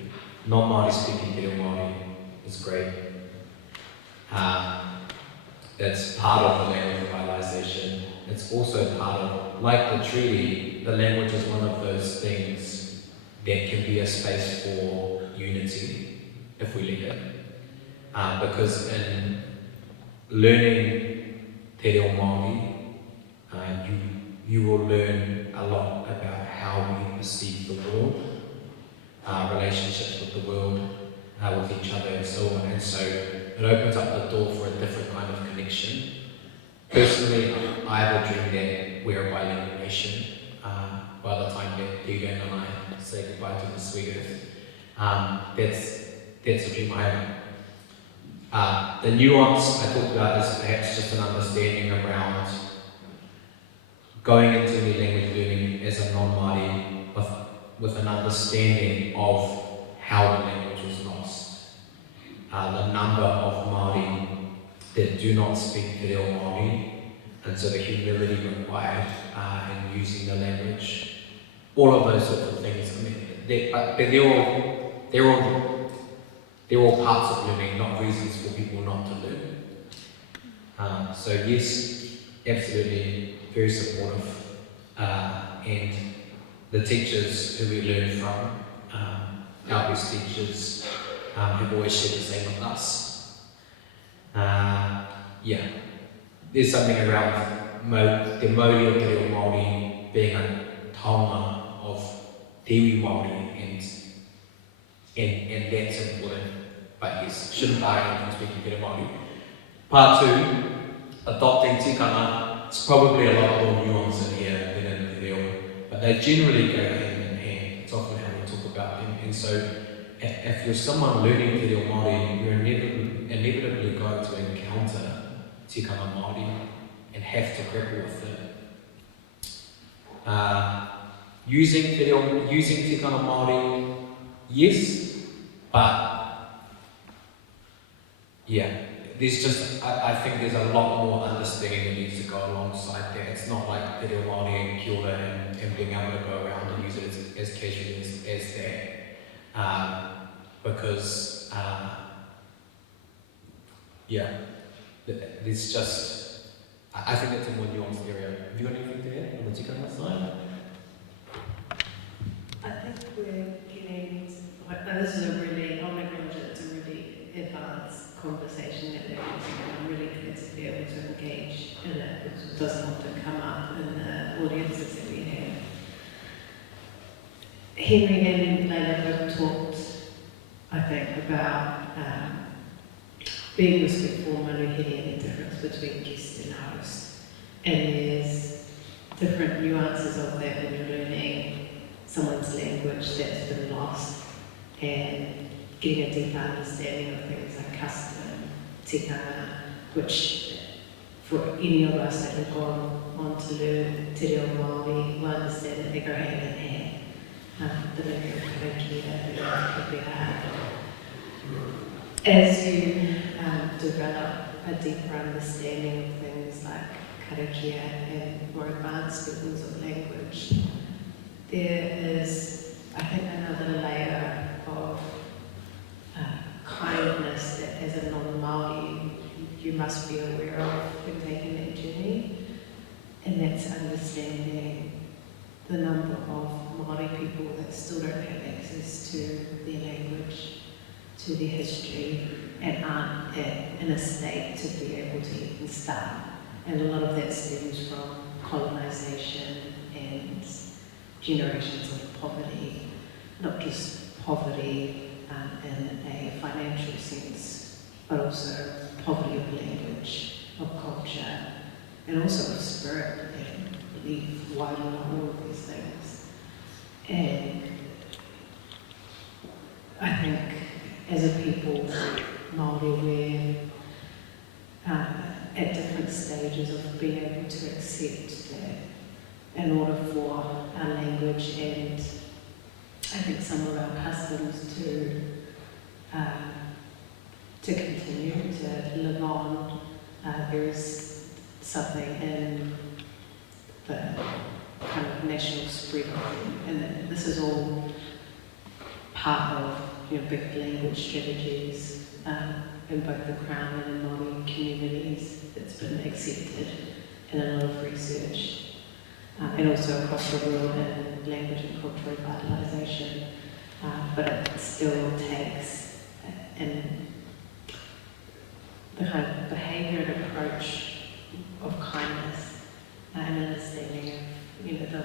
Non-Māori speaking te reo Māori is great. It's part of the language revitalisation. It's also part of, like the treaty, the language is one of those things that can be a space for unity if we let it. Because in learning te reo Māori, you will learn a lot about how we perceive the world, relationships with the world, with each other and so on. And so it opens up the door for a different kind of connection. Personally, I have a dream that we're a bilingual nation by the time that Tegan and I say goodbye to the sweet earth. That's the dream I have. The nuance I talked about is perhaps just an understanding around going into the language learning as a non-Māori with an understanding of how the language was lost. The number of Māori that do not speak te reo Māori, and so the humility required in using the language. All of those sorts of things. I mean, they're all parts of learning, not reasons for people not to learn. So yes, absolutely, very supportive. And the teachers who we learn from, our best teachers, have always shared the same with us. Yeah, there's something around the Māori o te reo Māori being a taonga of te iwi Māori, and that's important. But yes, shouldn't buy anything speaking te reo Māori. Part 2, adopting tikanga. It's probably a lot more nuance in here than in te reo, but they generally go hand in hand. It's often how we talk about them. And so if you're someone learning te reo Māori, you're inevitably going to encounter tikanga Māori and have to grapple with it. Using tikanga Māori, yes, but yeah, there's just, I think there's a lot more understanding that needs to go alongside that. It's not like te reo Māori and kia ora and being able to go around and use it as casually as that. Because, yeah, there's just, I think that's a more nuanced area. Have you got anything to add on the tikanga side? I think we're getting, this is a really, I'll acknowledge it, it's a really advanced conversation that we're having, and I'm really glad to be able to engage in it, because it doesn't often come up in the audiences that we have. Henry and Layla both talked, I think, about being respectful and manuhiri and the difference between guest and host. And there's different nuances of that when you're learning someone's language that's been lost and getting a deeper understanding of things like custom, tikanga, which for any of us that have gone on to learn te reo Māori will understand that they go hand in hand. The learning of karakia, the as you develop a deeper understanding of things like karakia and more advanced levels of language, there is, I think, another layer of kindness that as a non-Māori you must be aware of when taking that journey, and that's understanding the number of Māori people that still don't have access to their language, to their history, and aren't in a state to be able to even start. And a lot of that stems from colonisation and generations of poverty, not just poverty in a financial sense, but also poverty of language, of culture, and also of spirit and belief, wider on all of these things. And I think as a people, Māori, we're at different stages of being able to accept that in order for our language and I think some of our customs to continue to live on, there is something in the kind of national spread of them, and that this is all part of big language strategies in both the Crown and in Māori communities that's been accepted in a lot of research, and also across the world in language and cultural revitalisation, but it still takes the kind of behaviour and approach of kindness and understanding of the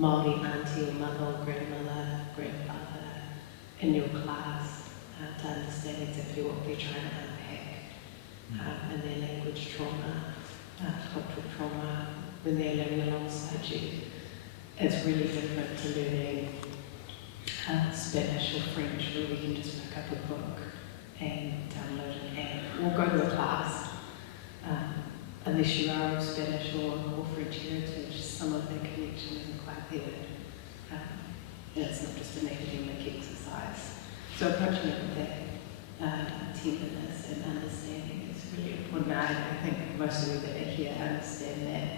Māori auntie or mother or grandmother, grandfather in your class to understand exactly what they're trying to unpack and their language trauma, cultural trauma, when they're learning alongside you. It's really different to learning Spanish or French, where we can just pick up a book and download an app or go to a class. Unless you are of Spanish or French heritage, some of that connection isn't quite there. And it's not just an academic exercise. So approaching it with that tenderness and understanding is really important. I think most of you that are here understand that.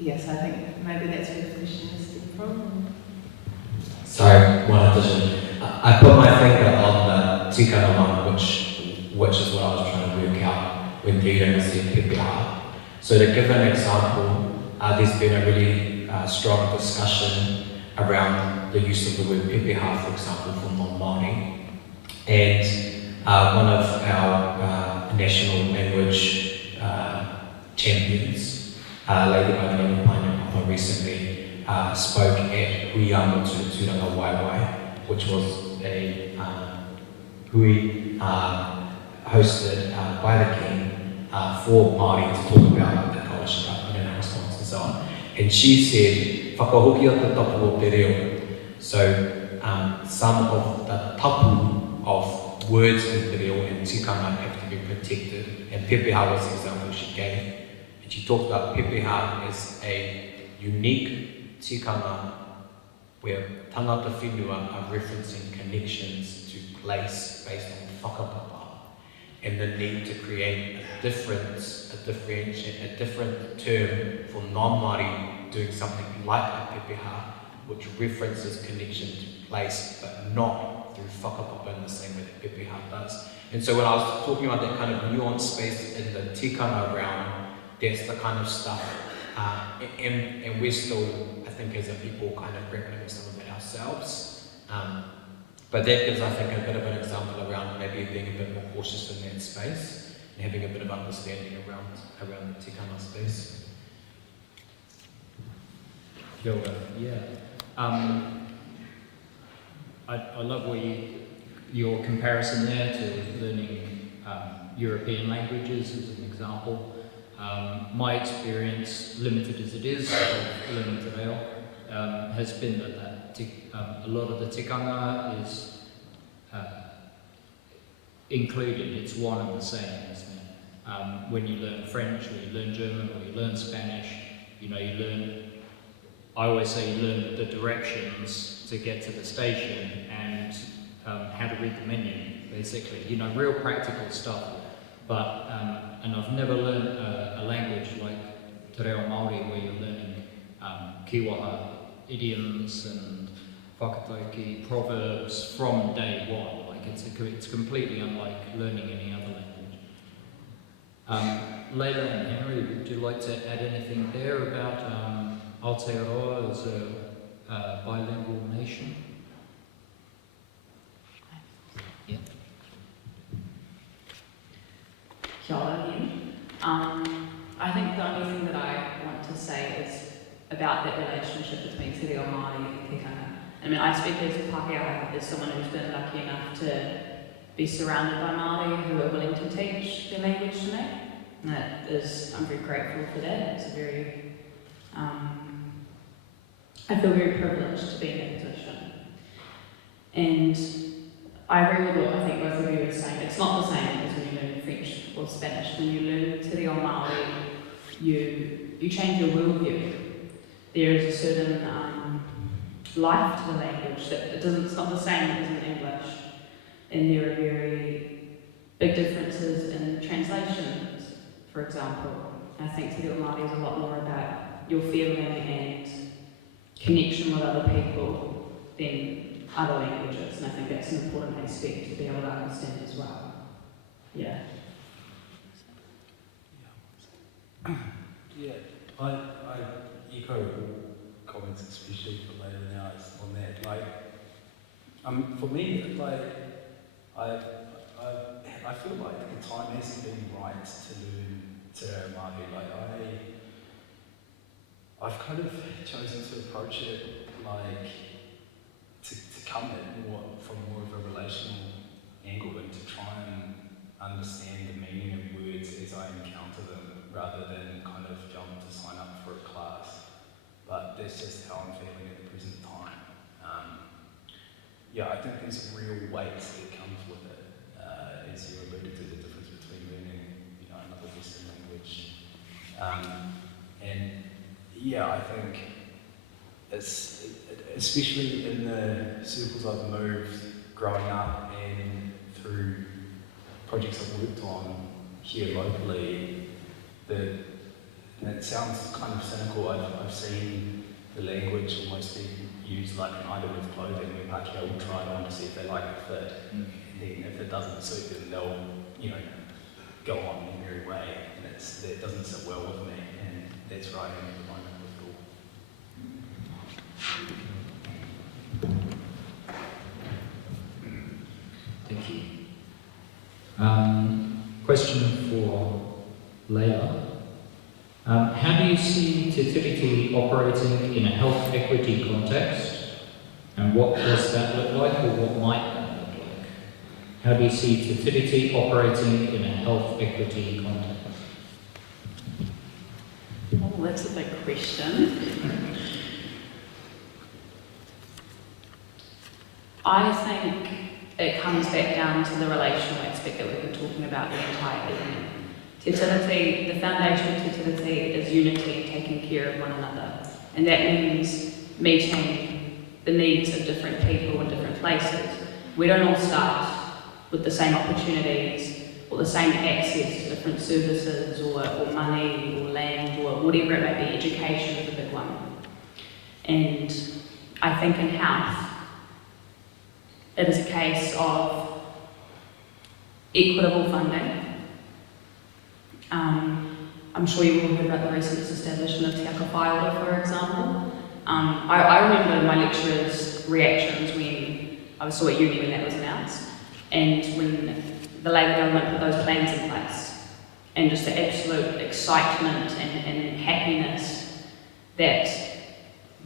Yes, I think maybe that's where the question is stemmed from. Sorry, one addition. I put my finger on the tikanga one, which is what I was trying to work out when Lyons said pepeha. So to give an example, there's been a really strong discussion around the use of the word pepeha, for example, for non-Māori. And one of our national language champions, Lady by the name of Papa, recently spoke at Uranga Turanga Waiwai, which was a hui hosted by the King for Māori to talk about the culture and response and so on. And she said, whakahoki o te tapu o te reo. So some of the tapu of words in te reo and tikanga have to be protected. And pepeha was the example she gave. And she talked about pepeha as a unique tikanga where tangata whenua are referencing connections to place based on whakapapa and the need to create a different term for non-Māori doing something like a pepeha, which references connection to place, but not through whakapapa in the same way that pepeha does. And so when I was talking about that kind of nuanced space in the tikanga realm, that's the kind of stuff, and we're still, I think, as a people, kind of grappling with some of it ourselves. But that gives, I think, a bit of an example around maybe being a bit more cautious in that space and having a bit of understanding around the tikanga space. Kia ora. Yeah. I love what your comparison there to learning European languages as an example. My experience, limited as it is, of learning te reo, has been that a lot of the tikanga is included. It's one and the same, isn't it? When you learn French, or you learn German, or you learn Spanish, you learn, I always say you learn the directions to get to the station and how to read the menu, basically. Real practical stuff. But, and I've never learned a language like te reo Māori where you're learning kiwaha idioms and whakataiki proverbs from day one. Like it's completely unlike learning any other language. Layla and Henry, would you like to add anything there about Aotearoa as a bilingual nation? Yeah. Kia ora again. I think the only thing that I want to say is about that relationship between Te Reo Māori and Tikanga. I mean, I speak as a Pākehā, as someone who's been lucky enough to be surrounded by Māori who are willing to teach their language to me. And that is, I'm very grateful for that. It's a very, I feel very privileged to be in that position. And I agree with what I think both of you are saying. It's not the same as when you learn French or Spanish. When you learn Te Reo Māori, you change your worldview. There is a certain life to the language that it's not the same as in English. And there are very big differences in translations, for example. I think Te Reo Māori is a lot more about your feeling and connection with other people than other languages, and I think that's an important aspect to be able to understand as well. Yeah. Yeah, I echo all comments, especially for later now on that. Like, for me, like, I feel like the time hasn't been right to learn Te Reo Māori. Like, I've kind of chosen to approach it like to come at from more of a relational angle and to try and understand the meaning of words as I encounter them, rather than kind of jump to sign up for a class. But that's just how I'm feeling at the present time. Yeah, I think there's a real weight that comes with it, as you alluded to, the difference between learning, another Western language. And yeah, I think especially in the circles I've moved growing up and through projects I've worked on here locally, and it sounds kind of cynical, I've seen the language almost be used like an item of clothing where Pākehā will try it on to see if they like the fit. And then if it doesn't suit them, they'll, go on in their merry way. And that doesn't sit well with me, and that's right at the moment with it all. Thank you. Question for Layla. How do you see Te Tiriti operating in a health equity context? And what does that look like, or what might that look like? How do you see Te Tiriti operating in a health equity context? Oh, that's a big question. I think it comes back down to the relational aspect that we've been talking about the entire evening. Te Tiriti, the foundation of Te Tiriti is unity, taking care of one another. And that means meeting the needs of different people in different places. We don't all start with the same opportunities or the same access to different services or money or land or whatever it may be. Education is a big one. And I think in health, it is a case of equitable funding. I'm sure you all heard about the recent establishment of Te Ako Whaiora, for example. I remember my lecturers' reactions when I was still at uni when that was announced, and when the Labour government put those plans in place, and just the absolute excitement and happiness that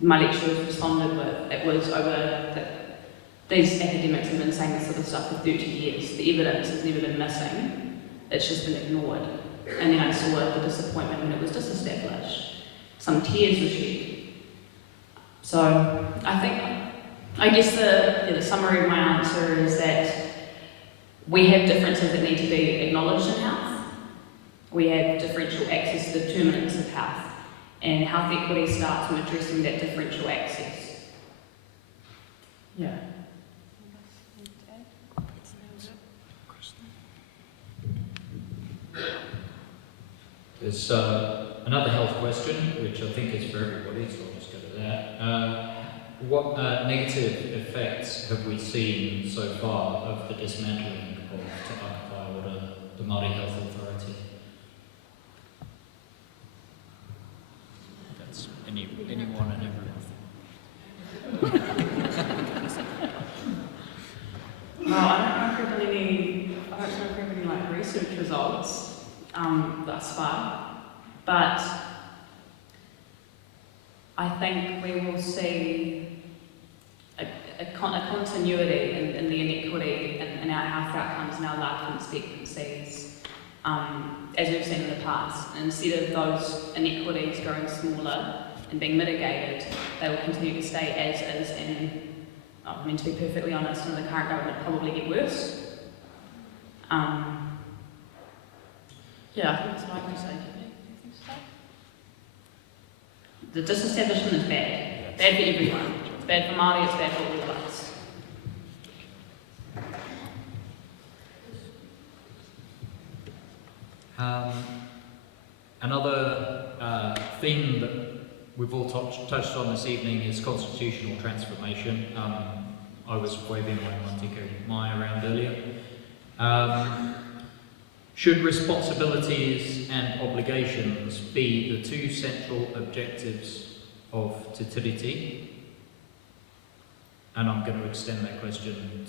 my lecturers responded with. It was over these academics have been saying this sort of stuff for 30 years. The evidence has never been missing. It's just been ignored. And then I saw the disappointment when it was disestablished. Some tears were shed. So I guess the summary of my answer is that we have differences that need to be acknowledged in health. We have differential access to the determinants of health. And health equity starts from addressing that differential access. Yeah. There's another health question, which I think is for everybody, so I'll just go to that. What negative effects have we seen so far of the dismantling of Te Ako Whaiora, the Māori Health Authority? anyone and everyone. No, I don't know if we have any like research results thus far, but I think we will see a continuity in the inequity in our health outcomes and our life expectancies, as we've seen in the past. And instead of those inequities growing smaller and being mitigated, they will continue to stay as is, and I mean, to be perfectly honest, under the current government, probably get worse. Yeah, I think that's what I can say. The disestablishment is bad. Bad for everyone. It's bad for Māori, it's bad for all of us. Another theme that we've all touched on this evening is constitutional transformation. I was waving my mantika mai around earlier. Should responsibilities and obligations be the two central objectives of Te Tiriti? And I'm going to extend that question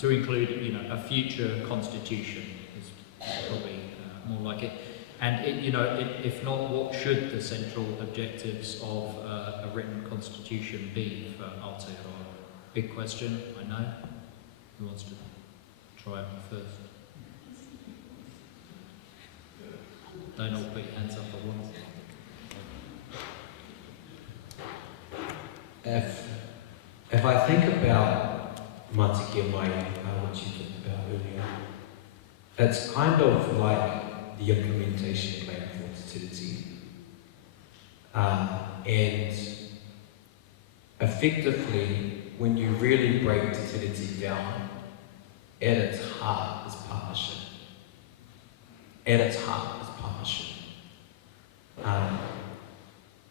to include, a future constitution is probably more like it. And if not, what should the central objectives of a written constitution be for Aotearoa? Big question, I know. Who wants to try it first? Don't all put your hands up at once. If I think about Matikia Mai, what you talked about earlier, it's kind of like the implementation plan for Te Tiriti. And effectively, when you really break Te Tiriti down, at its heart is partnership. At its heart is partnership.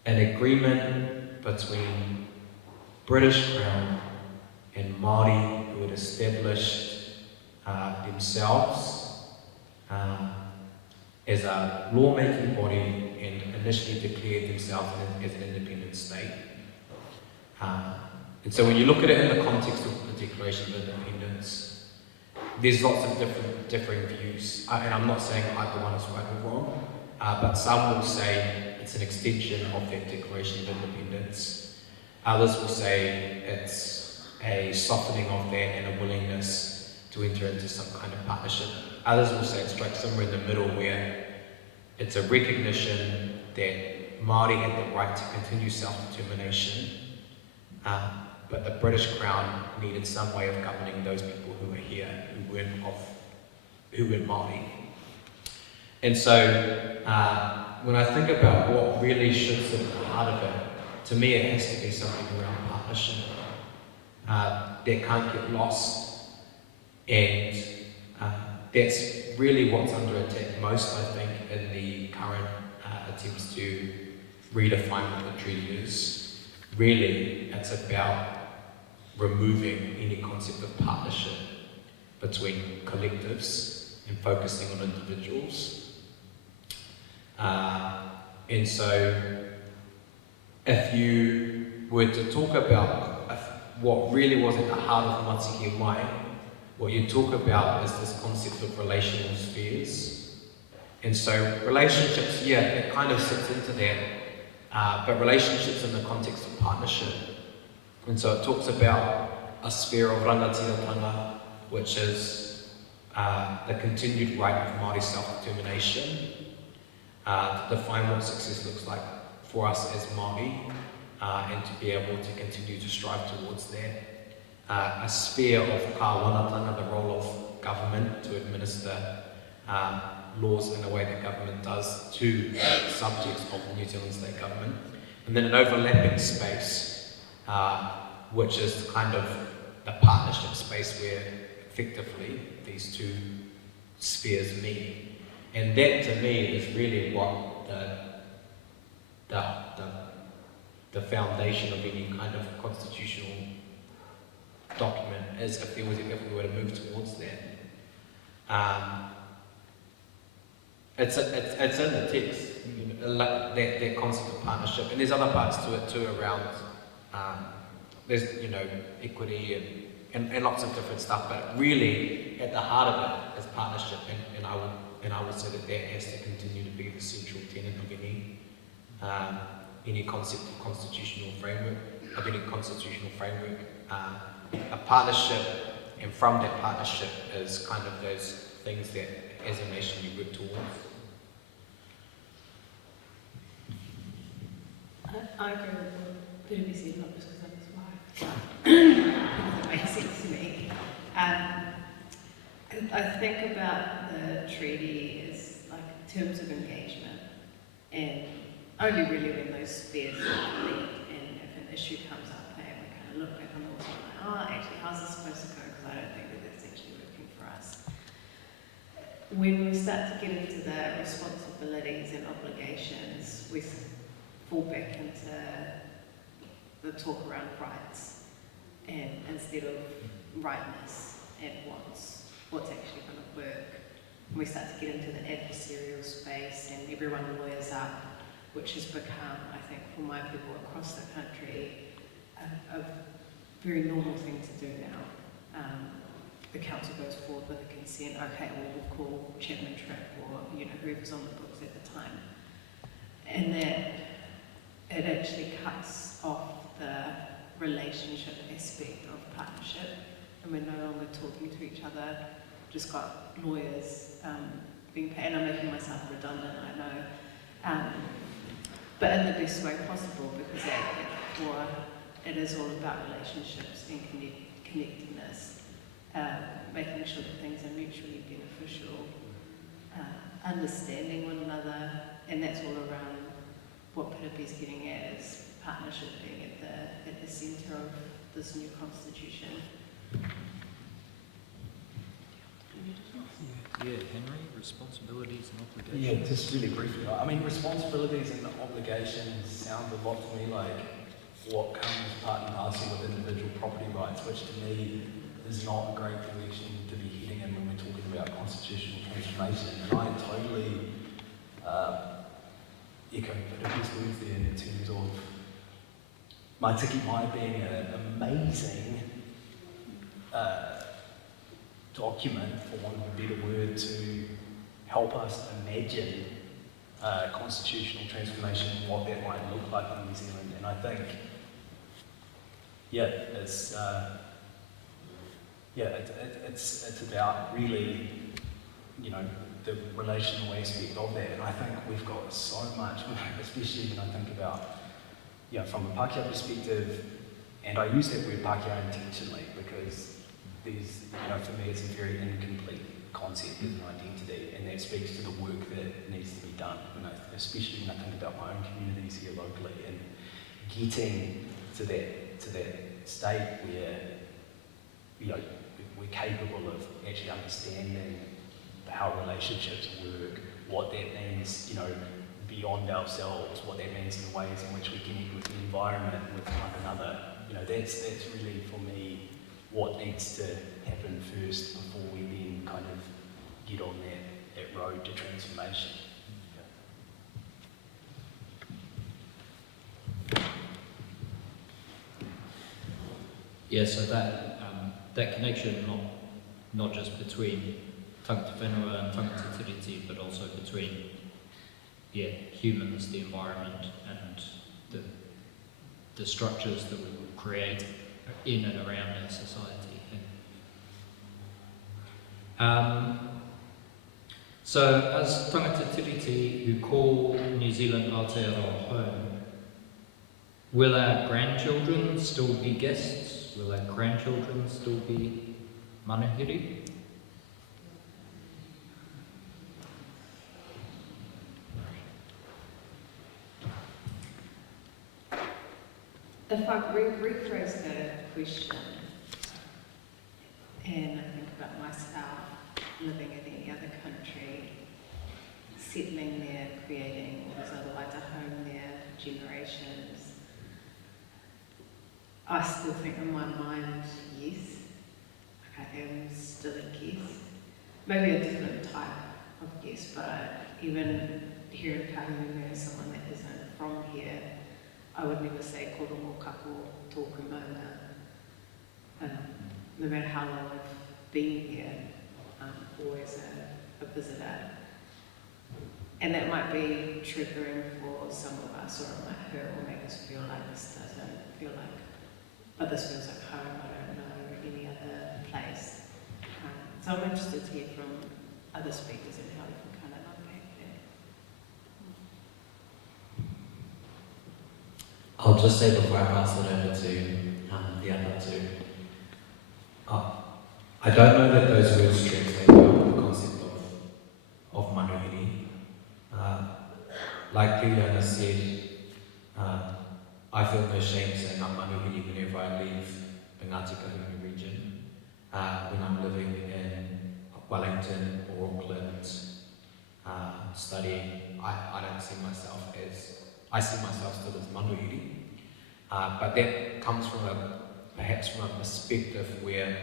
An agreement between British Crown and Māori who had established themselves as a lawmaking body and initially declared themselves as an independent state. And so when you look at it in the context of the Declaration of Independence, there's lots of differing views, and I'm not saying either one is right or wrong, but some will say it's an extension of that Declaration of Independence. Others will say it's a softening of that and a willingness to enter into some kind of partnership. Others will say it's like somewhere in the middle where it's a recognition that Māori had the right to continue self-determination, but the British Crown needed some way of governing those people who were here, who weren't Māori. And so, when I think about what really should sit at the heart of it, to me it has to be something around partnership that can't get lost, and that's really what's under attack most, I think, in the current attempts to redefine what the treaty is. Really, it's about removing any concept of partnership between collectives and focusing on individuals. And so, if you were to talk about what really was at the heart of Matikia Mai, what you talk about is this concept of relational spheres. And so relationships, yeah, it kind of sits into that, but relationships in the context of partnership. And so it talks about a sphere of rangatiratanga, which is the continued right of Māori self-determination, to define what success looks like for us as Māori, and to be able to continue to strive towards that. A sphere of kāwanatanga, the role of government to administer laws in a way that government does to subjects of the New Zealand state government. And then an overlapping space, which is kind of the partnership space where effectively these two spheres meet. And that to me is really what the foundation of any kind of constitutional document is, if we were to move towards that. It's in the text. that concept of partnership. And there's other parts to it too around, there's, equity and lots of different stuff, but really at the heart of it is partnership, and I would say that has to continue to be the central tenet of any concept of constitutional framework, a partnership, and from that partnership is kind of those things that as a nation we work towards. I agree with what Piripi said, not just because I'm his wife, but it makes sense to me. I think about the treaty as like terms of engagement, and only really when those spheres meet, and if an issue comes up, and we kind of look back on the water and like, actually, how's this supposed to go? Because I don't think that that's actually working for us. When we start to get into the responsibilities and obligations, we fall back into the talk around rights, and instead of rightness and what's actually going to work. We start to get into the adversarial space, and everyone lawyers up, which has become, I think, for my people across the country, a very normal thing to do now. The council goes forward with a consent, okay, well, we'll call Chapman Tripp or whoever's on the books at the time. And that it actually cuts off the relationship aspect of partnership, and we're no longer talking to each other, just got lawyers being paid, and I'm making myself redundant, I know, but in the best way possible, because at core it is all about relationships and connectedness, making sure that things are mutually beneficial, understanding one another, and that's all around what Piripi's getting at, is partnership being at the centre of this new constitution. Yeah, Henry, responsibilities and Yeah, obligations. just really briefly. I mean, responsibilities and obligations sound a lot to me like what comes part and parcel with individual property rights, which to me is not a great direction to be heading in when we're talking about constitutional transformation. And I totally echo Piripi's words there in terms of my ticket might being an amazing document, for want of a better word, to help us imagine constitutional transformation and what that might look like in New Zealand. And I think, it's about really, the relational aspect of that. And I think we've got so much, especially when I think about, from a Pākehā perspective, and I use that word Pākehā intentionally because there's, for me, it's a very incomplete concept as an identity, and that speaks to the work that needs to be done. Especially when I think about my own communities here locally, and getting to that state where we're capable of actually understanding how relationships work, what that means, beyond ourselves, what that means in the ways in which we connect with the environment, with one another. That's really, for me, what needs to happen first before we then kind of get on that road to transformation. Yeah, so that connection, not just between tangata whenua and tangata tiriti, but also between humans, the environment, and the structures that we will create in and around our society. So as tangata tiriti who call New Zealand Aotearoa home, will our grandchildren still be guests? Will our grandchildren still be manuhiri? If I rephrase the question, and I think about myself living in any other country, settling there, creating what is otherwise a home there, generations, I still think in my mind, yes, like I am still a guest. Maybe a different type of guest, but even here in Kahungunu, someone that isn't from here, I would never say koromo kako tōku maunga. No matter how long I've been here, I'm always a visitor. And that might be triggering for some of us, or it might hurt or make us feel like this doesn't feel like, but this feels like home, I don't know any other place. So I'm interested to hear from other speakers and how we can kind of unpack that. I'll just say before I pass it over to the other two, I don't know that those words translate well the concept of manuhiri. Like Lyons said, I feel no shame saying I'm manuhiri whenever I leave the Ngāti Kahungunu region. When I'm living in Wellington or Auckland, studying, I don't see myself as, I see myself still as manuhiri. But that comes from perhaps from a perspective where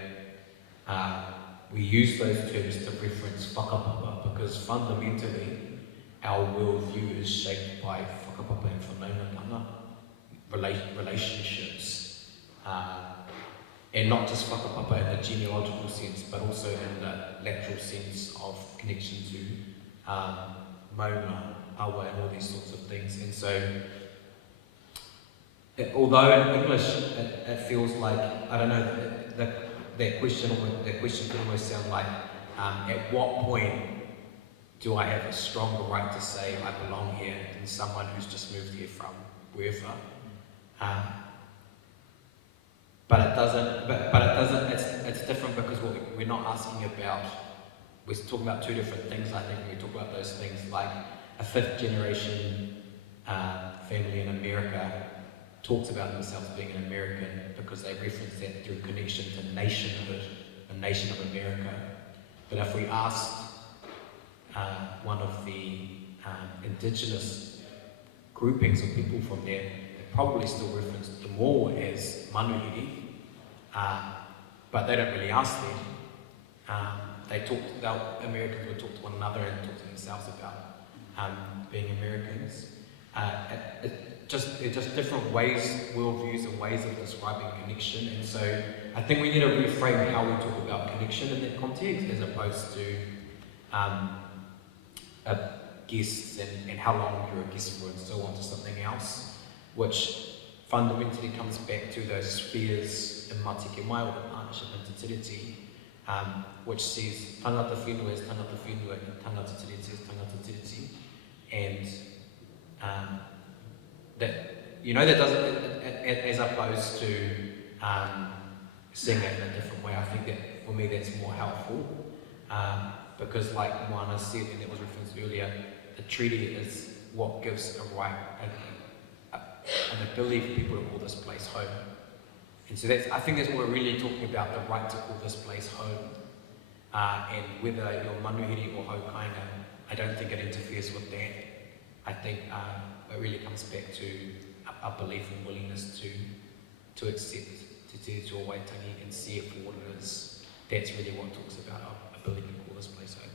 we use those terms to reference whakapapa, because fundamentally our worldview is shaped by whakapapa and whanaungatanga, relationships, and not just whakapapa in the genealogical sense, but also in the lateral sense of connection to mauna, awa, and all these sorts of things. And so, although in English it feels like, I don't know, that question can almost sound like, at what point do I have a stronger right to say I belong here than someone who's just moved here from wherever? But it doesn't, it's different because we're not asking about, we're talking about two different things, I think, when we talk about those things, like a fifth generation family in America talks about themselves being an American because they reference that through connection to nationhood, a nation of America. But if we asked one of the indigenous groupings of people from there, they probably still reference them all as manuhiri, but they don't really ask them. Americans would talk to one another and talk to themselves about being Americans. They're just different ways, worldviews and ways of describing connection, and so I think we need to reframe how we talk about connection in that context as opposed to guests and how long you're a guest for and so on to something else, which fundamentally comes back to those spheres in Mātiki Mai, or the partnership and tiriti, which says tangata whenua is tangata whenua and tangata tiriti is tangata tiriti, and that doesn't, as opposed to seeing it in a different way. I think that for me that's more helpful, because like Moana said, and it was referenced earlier, the treaty is what gives a right, an ability for people to call this place home. And so I think that's what we're really talking about, the right to call this place home. And whether you're manuhiri or haukainga, I don't think it interferes with that. I think it really comes back to a belief and willingness to accept Te Tua Waitangi and see it for what it is. That's really what talks about our ability to call this place home.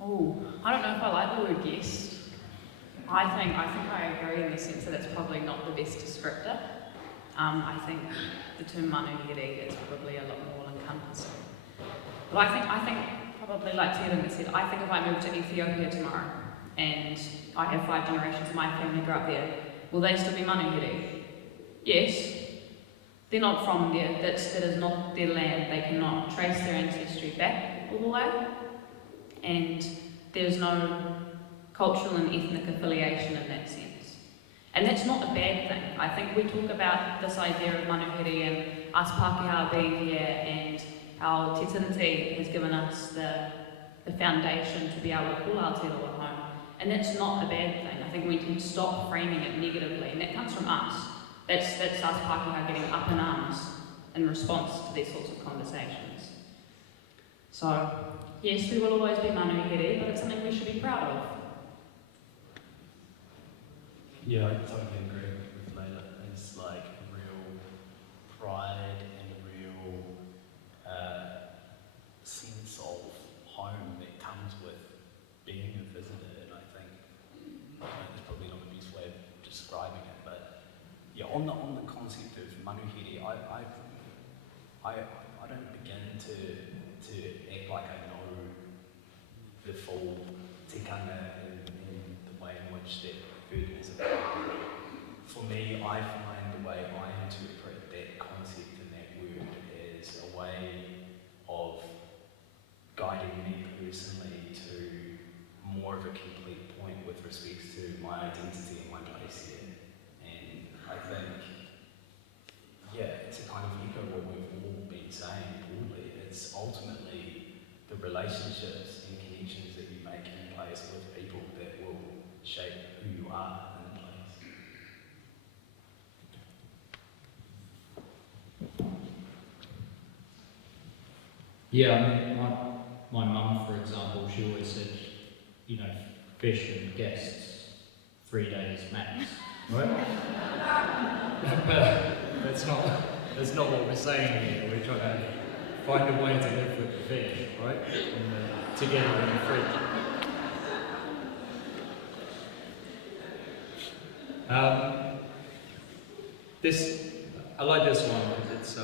Oh, I don't know if I like the word guest. I think I agree in the sense that it's probably not the best descriptor. I think the term manuhiri is probably a lot more encompassing. But I think probably like Tiernan said, I think if I move to Ethiopia tomorrow and I have 5 generations of my family grow up there, will they still be manuhiri? Yes. They're not from there, that is not their land, they cannot trace their ancestry back all the way, and there's no cultural and ethnic affiliation in that sense. And that's not a bad thing. I think we talk about this idea of manuhiri and us Pākehā being here and how Te Tiriti has given us the foundation to be able to call Aotearoa home. And that's not a bad thing. I think we can stop framing it negatively, and that comes from us. That's us Pākehā getting up in arms in response to these sorts of conversations. So, yes, we will always be manuhiri, but it's something we should be proud of. Yeah, I totally agree with Layla. It's like a real pride and a real sense of home that on the concept of manuhiri, I don't begin to act like I know the full tikanga in the way in which that burden is applied. For me, I find the way I interpret that concept and that word as a way of guiding me personally to more of a complete point with respect to my identity and my place here. And I think, to kind of echo what we've all been saying broadly, it's ultimately the relationships and connections that you make in place with people that will shape who you are in a place. Yeah, I mean, my mum, for example, she always said, fish and guests, 3 days max, right? But that's not what we're saying here. We're trying to find a way to live with the fish, right? And together in the fridge. I like this one because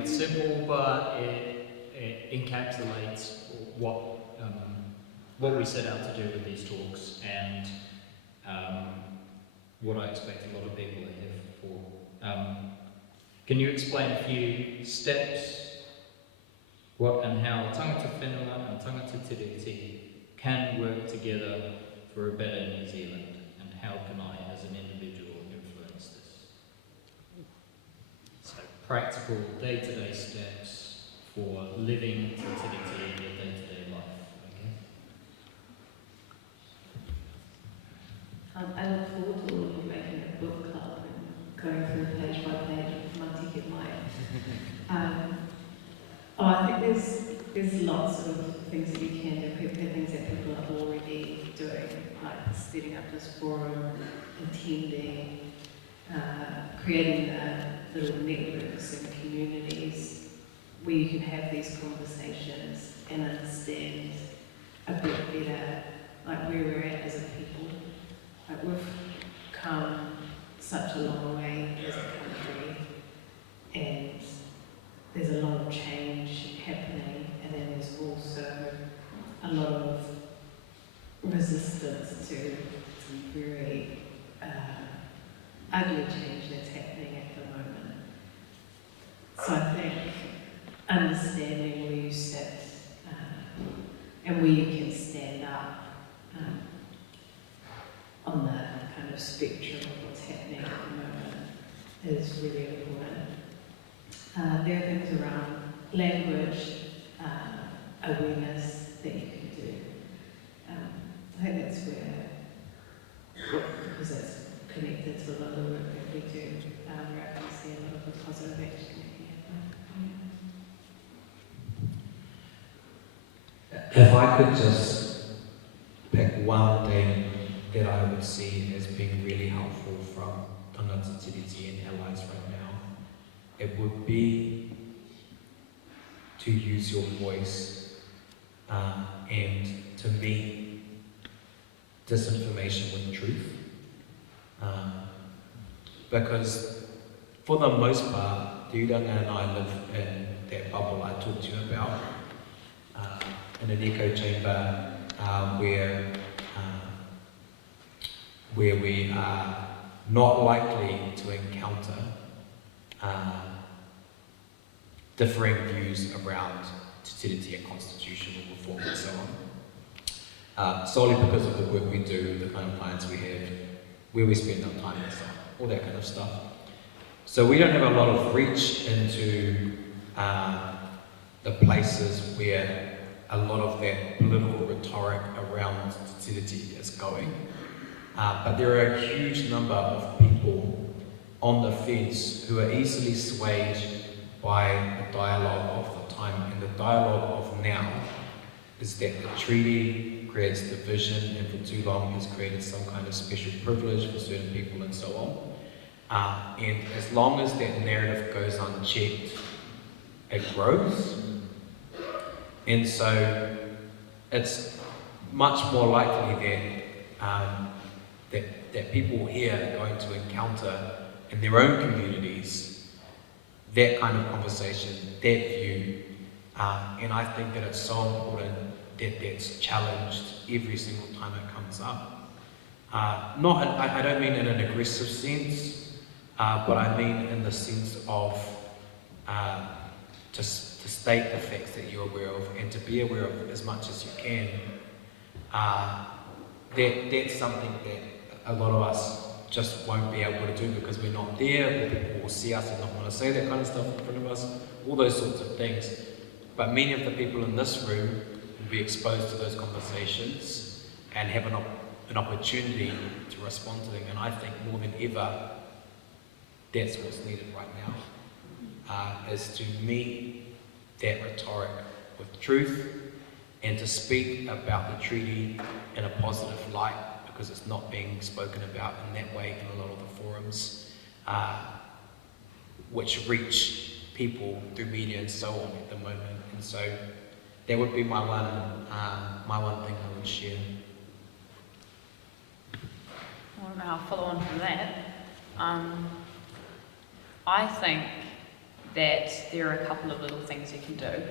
it's simple, but it encapsulates what we set out to do with these talks and what I expect a lot of people are here for. Can you explain a few steps, what and how tangata whenua and tangata tiriti can work together for a better New Zealand, and how can I, as an individual, influence this? So practical day-to-day steps for living te tiriti in your day-to-day life. I look forward to all of you making a book club and going through page by page of my ticket line. I think there's lots of things that you can do, things that people are already doing, like setting up this forum, attending, creating little networks and communities where you can have these conversations and understand a bit better like where we're at as a people. Like we've come such a long way as a country, and there's a lot of change happening, and then there's also a lot of resistance to some very ugly change that's happening at the moment. So I think understanding where you sit and where you can stand up on the kind of spectrum of what's happening at the moment is really important. There are things around language, awareness that you can do. I think that's where, because it's connected to a lot of the work that we do, where I can see a lot of the positive action happening. If I could just pick one thing that I would see as being really helpful from tangata tiriti and allies right now, it would be to use your voice and to meet disinformation with truth. Because for the most part, the Uranga and I live in that bubble I talked to you about, in an echo chamber where we are not likely to encounter differing views around te tiriti and constitutional reform and so on. Solely because of the work we do, the kind of clients we have, where we spend our time and so on, all that kind of stuff. So we don't have a lot of reach into the places where a lot of that political rhetoric around te tiriti is going. But there are a huge number of people on the fence who are easily swayed by the dialogue of the time, and the dialogue of now is that the treaty creates division and for too long has created some kind of special privilege for certain people and so on. And as long as that narrative goes unchecked, it grows. And so it's much more likely that that people here are going to encounter in their own communities, that kind of conversation, that view, and I think that it's so important that that's challenged every single time it comes up. I don't mean in an aggressive sense, but I mean in the sense of to state the facts that you're aware of and to be aware of as much as you can. That's something that a lot of us just won't be able to do because we're not there, or people will see us and not want to say that kind of stuff in front of us, all those sorts of things. But many of the people in this room will be exposed to those conversations and have an opportunity to respond to them. And I think more than ever, that's what's needed right now, is to meet that rhetoric with truth and to speak about the treaty in a positive light, because it's not being spoken about in that way in a lot of the forums, which reach people through media and so on at the moment. And so that would be my one thing I would share. I don't know how to follow on from that. I think that there are a couple of little things you can do.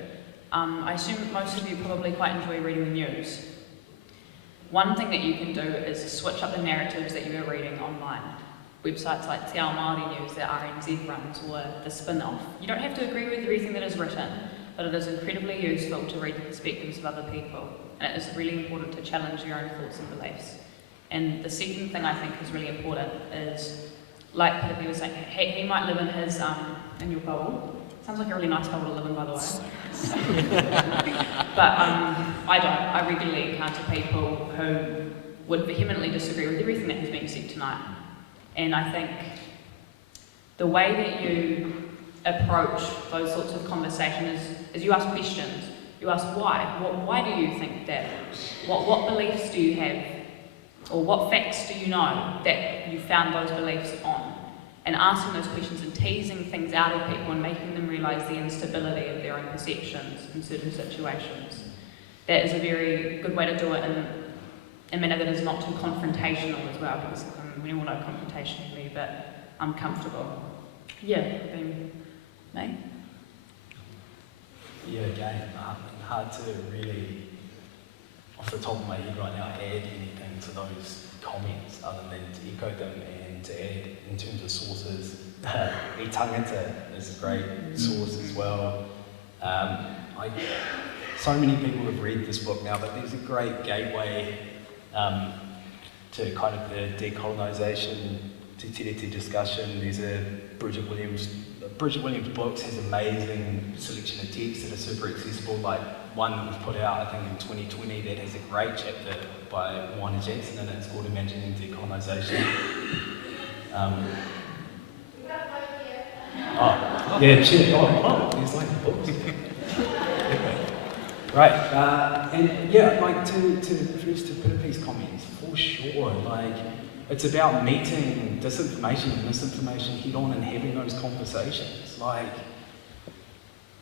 I assume most of you probably quite enjoy reading the news. One thing that you can do is switch up the narratives that you are reading online. Websites like Te Ao Māori News that RNZ runs, or the Spin-Off. You don't have to agree with everything that is written, but it is incredibly useful to read the perspectives of other people, and it is really important to challenge your own thoughts and beliefs. And the second thing I think is really important is, like Piripi was saying, he might live in his in your bubble. Sounds like a really nice bubble to live in, by the way. But I don't. I regularly encounter people who would vehemently disagree with everything that has been said tonight. And I think the way that you approach those sorts of conversations is you ask questions. You ask why. Why do you think that? What beliefs do you have? Or what facts do you know that you found those beliefs on? And asking those questions and teasing things out of people and making them realise the instability of their own perceptions in certain situations. That is a very good way to do it in a manner that is not too confrontational as well, because we all know confrontation can be a bit uncomfortable. Yeah, me? Yeah, again, hard to really, off the top of my head right now, add anything to those comments other than to echo them and to add in terms of sources. E Tangata is a great source as well. So many people have read this book now, but there's a great gateway to kind of the decolonisation, Te Tiriti discussion. There's a Bridget Williams books has amazing selection of texts that are super accessible, like one that was put out I think in 2020 that has a great chapter by Moana Jackson and it's called Imagining Decolonisation. There's like books. Right, and yeah, like to Piripi's comments, for sure, like it's about meeting disinformation and misinformation head on and having those conversations. Like,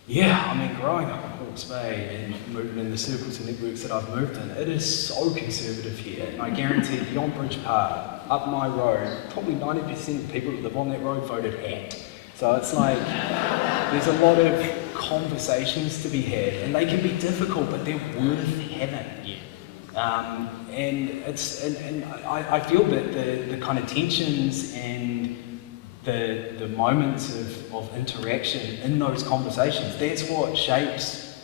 yeah, I mean, growing up in Hawke's Bay and moving in the circles and networks that I've moved in, it is so conservative here. And I guarantee beyond Bridge Park, up my road, probably 90% of people that live on that road voted AT. So it's like, there's a lot of conversations to be had, and they can be difficult, but they're worth having. And I feel that the kind of tensions and the moments of interaction in those conversations, that's what shapes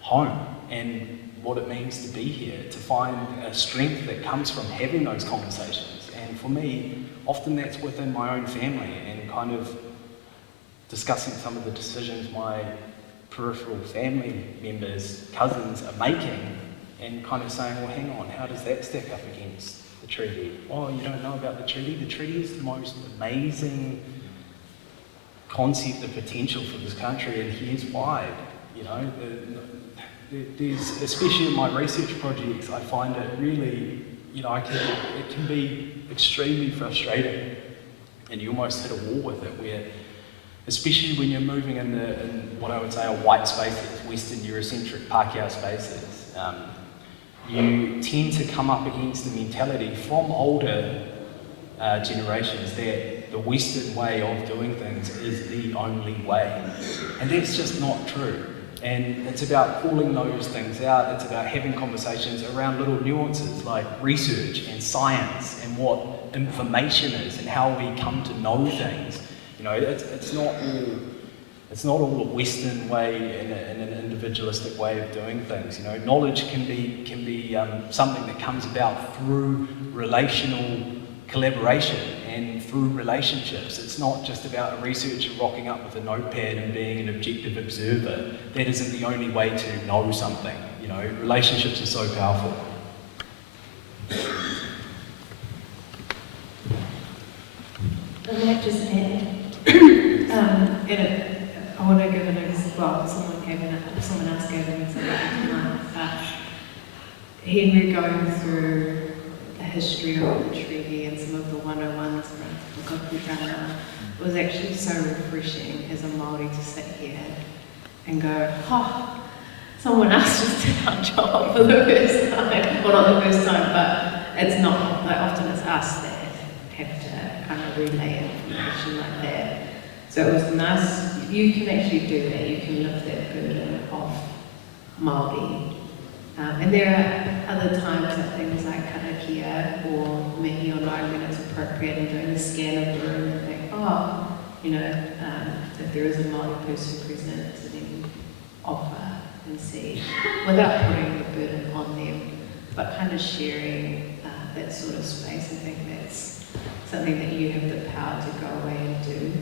home and what it means to be here, to find a strength that comes from having those conversations. And for me, often that's within my own family and kind of discussing some of the decisions my peripheral family members, cousins are making, and kind of saying, well, hang on, how does that stack up against the treaty? Oh, you don't know about the treaty? The treaty is the most amazing concept of potential for this country, and here's why. You know, there's, especially in my research projects, I find it really, you know, it can be extremely frustrating, and you almost hit a wall with it, where, especially when you're moving in what I would say a white space, that's Western Eurocentric Pākehā spaces, you tend to come up against the mentality from older generations that that the Western way of doing things is the only way. And that's just not true. And it's about calling those things out. It's about having conversations around little nuances like research and science and what information is and how we come to know things. You know, it's not all a Western way and an individualistic way of doing things. You know, knowledge can be something that comes about through relational collaboration and through relationships. It's not just about a researcher rocking up with a notepad and being an objective observer. That isn't the only way to know something. You know, relationships are so powerful. I might just add, I want to give an example. Someone else gave an example tonight. Henry going through the history of the treaty and some of the 101s around Uranga was actually so refreshing as a Māori to sit here and go, oh, someone else just did our job for the first time. Well, not the first time, but it's not, like often it's us that have to kind of relay information like that. So it was nice, you can actually do that, you can lift that burden off Māori. And there are other times that things like karakia or mihi or nai when it's appropriate and doing the scan of the room and think, oh, you know, if there is a Māori person present, to then offer and see, without putting the burden on them, but kind of sharing that sort of space. I think that's something that you have the power to go away and do.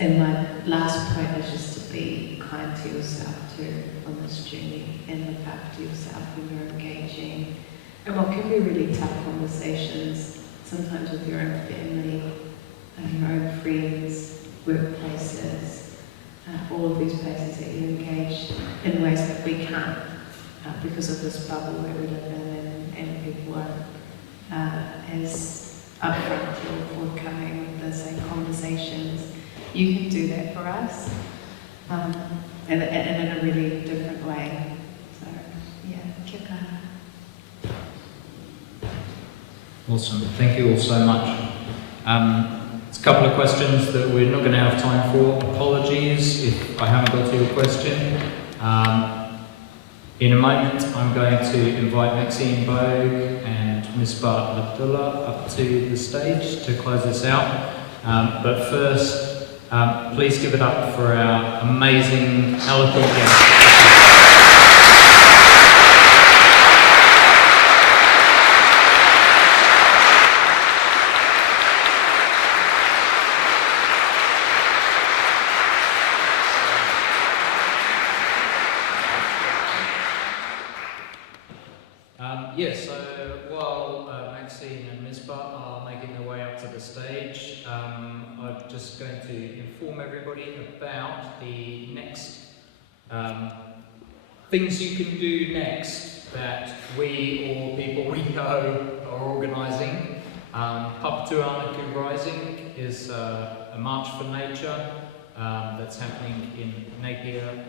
And my last point is just to be kind to yourself too on this journey and look after yourself when you're engaging. And what can be really tough conversations, sometimes with your own family, your own friends, workplaces, all of these places that you engage in ways that we can't because of this bubble that we live in and people aren't as upfront or forthcoming with the same conversations. You can do that for us, and in a really different way. So, yeah, kia kaha. Awesome, thank you all so much. It's a couple of questions that we're not going to have time for. Apologies if I haven't got to your question. In a moment, I'm going to invite Maxine Belk and Misbah Abdullah up to the stage to close this out. But first, please give it up for our amazing, eloquent guest. Yes, so while Maxine and Misbah are making their way up to the stage, I'm just going to inform everybody about the next things you can do next that we or people we know are organising. Papatuānuku Rising is a March for Nature that's happening in Napier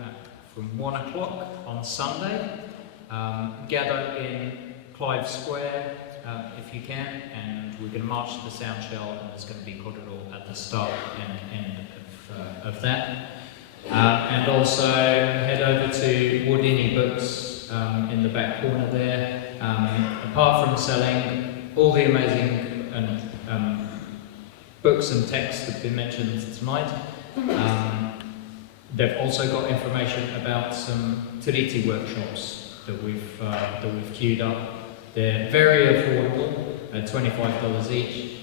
from 1 o'clock on Sunday. Gather in Clive Square if you can, and we're going to march to the sound shell, and there's going to be kororo at the start and end of that. And also head over to Wardini Books in the back corner there. Apart from selling all the amazing books and texts that have been mentioned tonight, they've also got information about some tiriti workshops that we've queued up. They're very affordable at $25 each.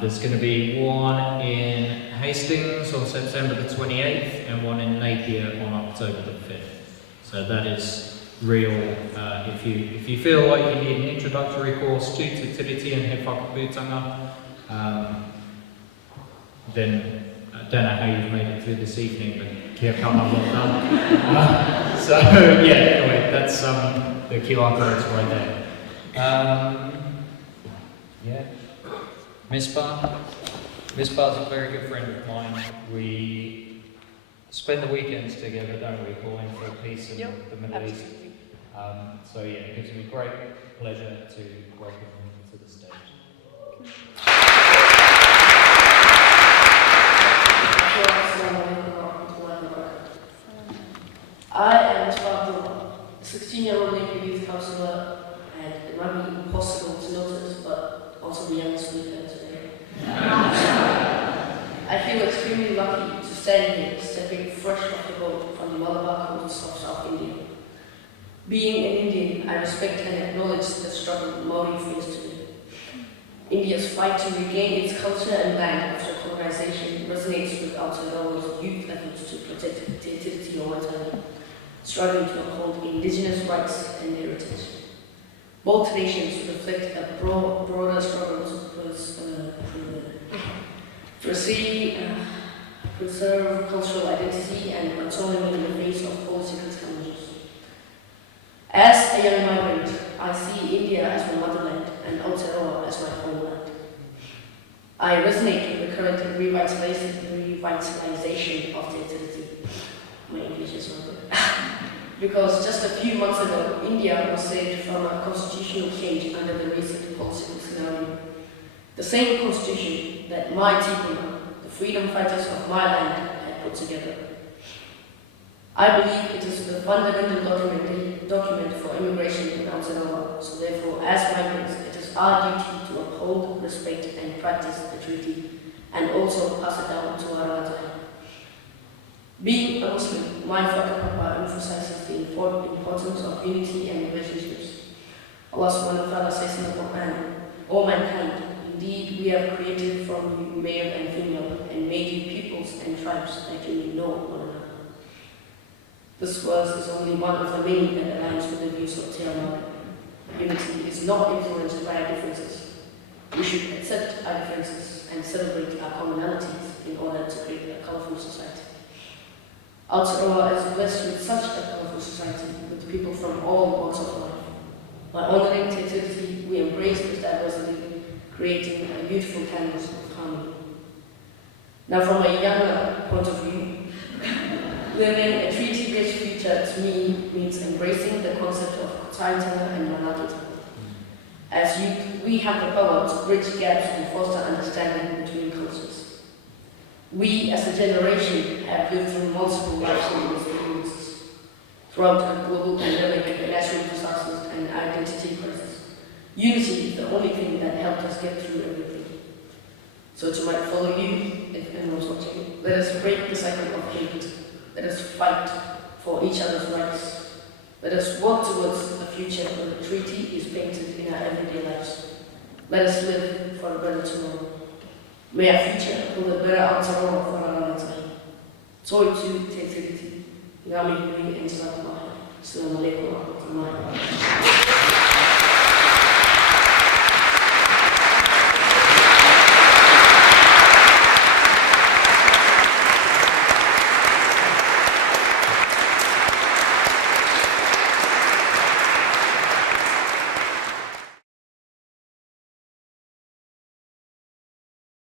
There's going to be one in Hastings on September the 28th and one in Napier on October the 5th. So that is real. If you feel like you need an introductory course to tiriti and he whakaputanga, then I don't know how you've made it through this evening, but kia kaha well done. So yeah, anyway, that's the QR code's right there. Yeah, Misbah's a very good friend of mine. We spend the weekends together, don't we, calling for peace in the Middle East. So yeah, it gives me great pleasure to welcome him to the stage. Abdullah, a 16-year-old Labour Youth Councillor, and it might be impossible to notice, but also the youngest speaker today. I feel extremely lucky to stand here, stepping fresh off the boat from the Malabar coast of South India. Being an Indian, I respect and acknowledge the struggle Maori face today. India's fight to regain its culture and land after colonization resonates with Aotearoa's youth efforts to protect Te Tiriti o Waitangi, struggling to uphold indigenous rights and heritage. Both nations reflect a broader struggle to preserve cultural identity and autonomy in the face of political challenges. As a young migrant, I see India as my motherland and Aotearoa as my homeland. I resonate with the current revitalization of Te Tiriti. My English is not good. Because just a few months ago, India was saved from a constitutional change under the recent political scenario. The same constitution that my Tikuna, the freedom fighters of my land, had put together. I believe it is the fundamental document for immigration in Aotearoa, so therefore, as migrants, it is our duty to uphold, respect, and practice the treaty, and also pass it down to our rangatahi. Being a Muslim, my whakapapa emphasizes the importance of unity and relationships. Allah subhanahu wa ta'ala says in the Quran, "O mankind, indeed we have created from you male and female, and made you peoples and tribes that you may know one another." This verse is only one of the many that aligns with the views of Te Reo. Unity is not influenced by our differences. We should accept our differences and celebrate our commonalities in order to create a colourful society. Aotearoa is blessed with such a colourful society with people from all walks of life. By honouring Te Tiriti, we embrace this diversity, creating a beautiful canvas of harmony. Now, from a younger point of view, living a treaty-rich future to me means embracing the concept of Taitanga and Manakita. As youth, we have the power to bridge gaps and foster understanding between cultures. We, as a generation, have lived through multiple life-changing experiences. Throughout a global pandemic, natural disasters, and identity crisis, unity is the only thing that helped us get through everything. So to my fellow youth, if anyone's watching, let us break the cycle of hate. Let us fight for each other's rights. Let us work towards a future where the treaty is painted in our everyday lives. Let us live for a better tomorrow. May our future hold a better Aotearoa for our rangatahi. Toi tu Te Tiriti. Ngā mihi nui e Te Rātamahi. Assalamu alaikum wa rahmatullahi wa barakatuh.